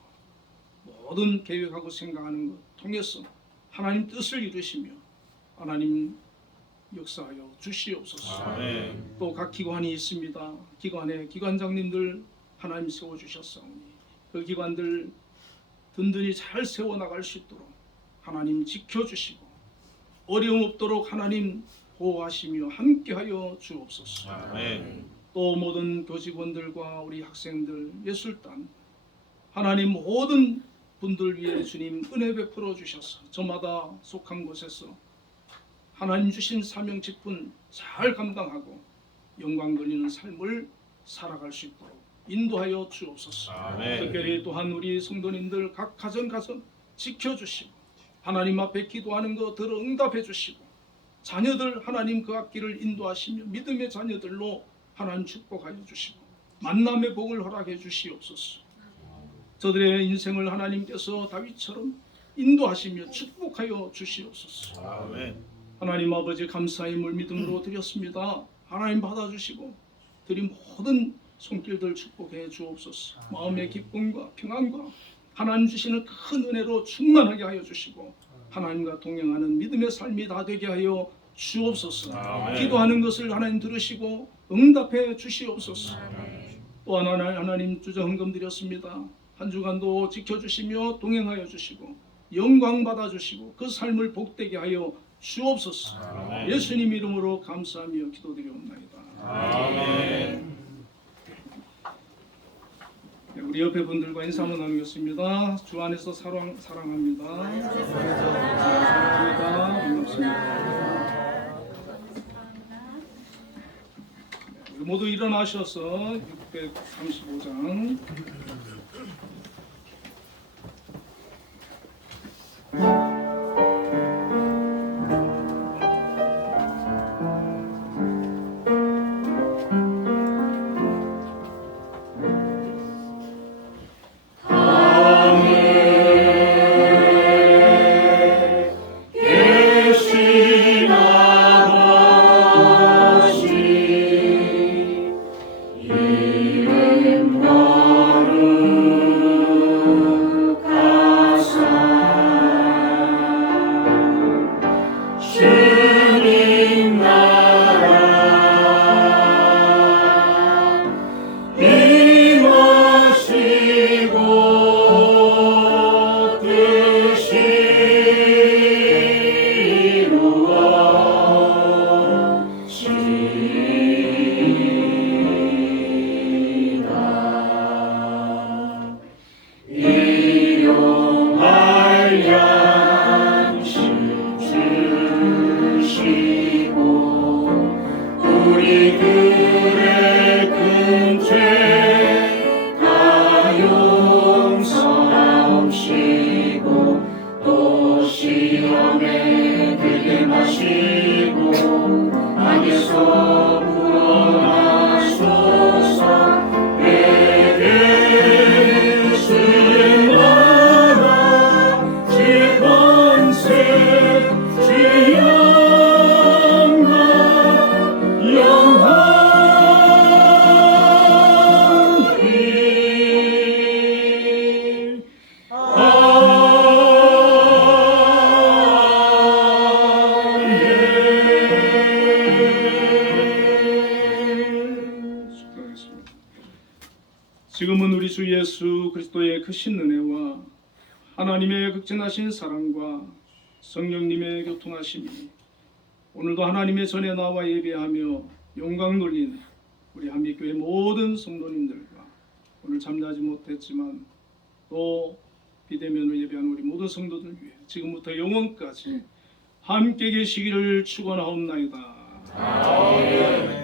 모든 계획하고 생각하는 것 통해서 하나님 뜻을 이루시며 하나님 역사하여 주시옵소서. 또 각 기관이 있습니다. 기관의 기관장님들 하나님 세워주셨사오니 그 기관들 든든히 잘 세워나갈 수 있도록 하나님 지켜주시고 어려움 없도록 하나님 보호하시며 함께하여 주옵소서. 또 모든 교직원들과 우리 학생들, 예술단 하나님 모든 분들 위해 주님 은혜 베풀어 주셔서 저마다 속한 곳에서 하나님 주신 사명 직분 잘 감당하고 영광 돌리는 삶을 살아갈 수 있도록 인도하여 주옵소서. 특별히 또한 우리 성도님들 각 가정 지켜주시고 하나님 앞에 기도하는 거 들어 응답해 주시고 자녀들 하나님 그 앞길을 인도하시며 믿음의 자녀들로 하나님 축복하여 주시고 만남의 복을 허락해 주시옵소서. 저들의 인생을 하나님께서 다윗처럼 인도하시며 축복하여 주시옵소서. 하나님 아버지 감사의 물 믿음으로 드렸습니다. 하나님 받아주시고 드린 모든 손길들 축복해 주옵소서. 마음의 기쁨과 평안과 하나님 주시는 큰 은혜로 충만하게 하여 주시고 하나님과 동행하는 믿음의 삶이 다 되게 하여 주옵소서. 기도하는 것을 하나님 들으시고 응답해 주시옵소서. 또한 하나님 주저 헌금 드렸습니다. 한 주간도 지켜주시며 동행하여 주시고 영광 받아주시고 그 삶을 복되게 하여 주옵소서. 예수님 이름으로 감사하며 기도드리옵나이다. 아멘. 네, 우리 옆에 분들과 인사 한번 나누겠습니다. 주 안에서 사랑합니다. 사랑합니다. 반갑습니다. 우리 모두 일어나셔서 635장 이 지금은 우리 주 예수 그리스도의 크신 은혜와 하나님의 극진하신 사랑과 성령님의 교통하심이 오늘도 하나님의 전에 나와 예배하며 영광 돌린 우리 한빛교회 모든 성도님들과 오늘 잠자지 못했지만 또 비대면으로 예배하는 우리 모든 성도들 위해 지금부터 영원까지 함께 계시기를 축원하옵나이다. 아멘.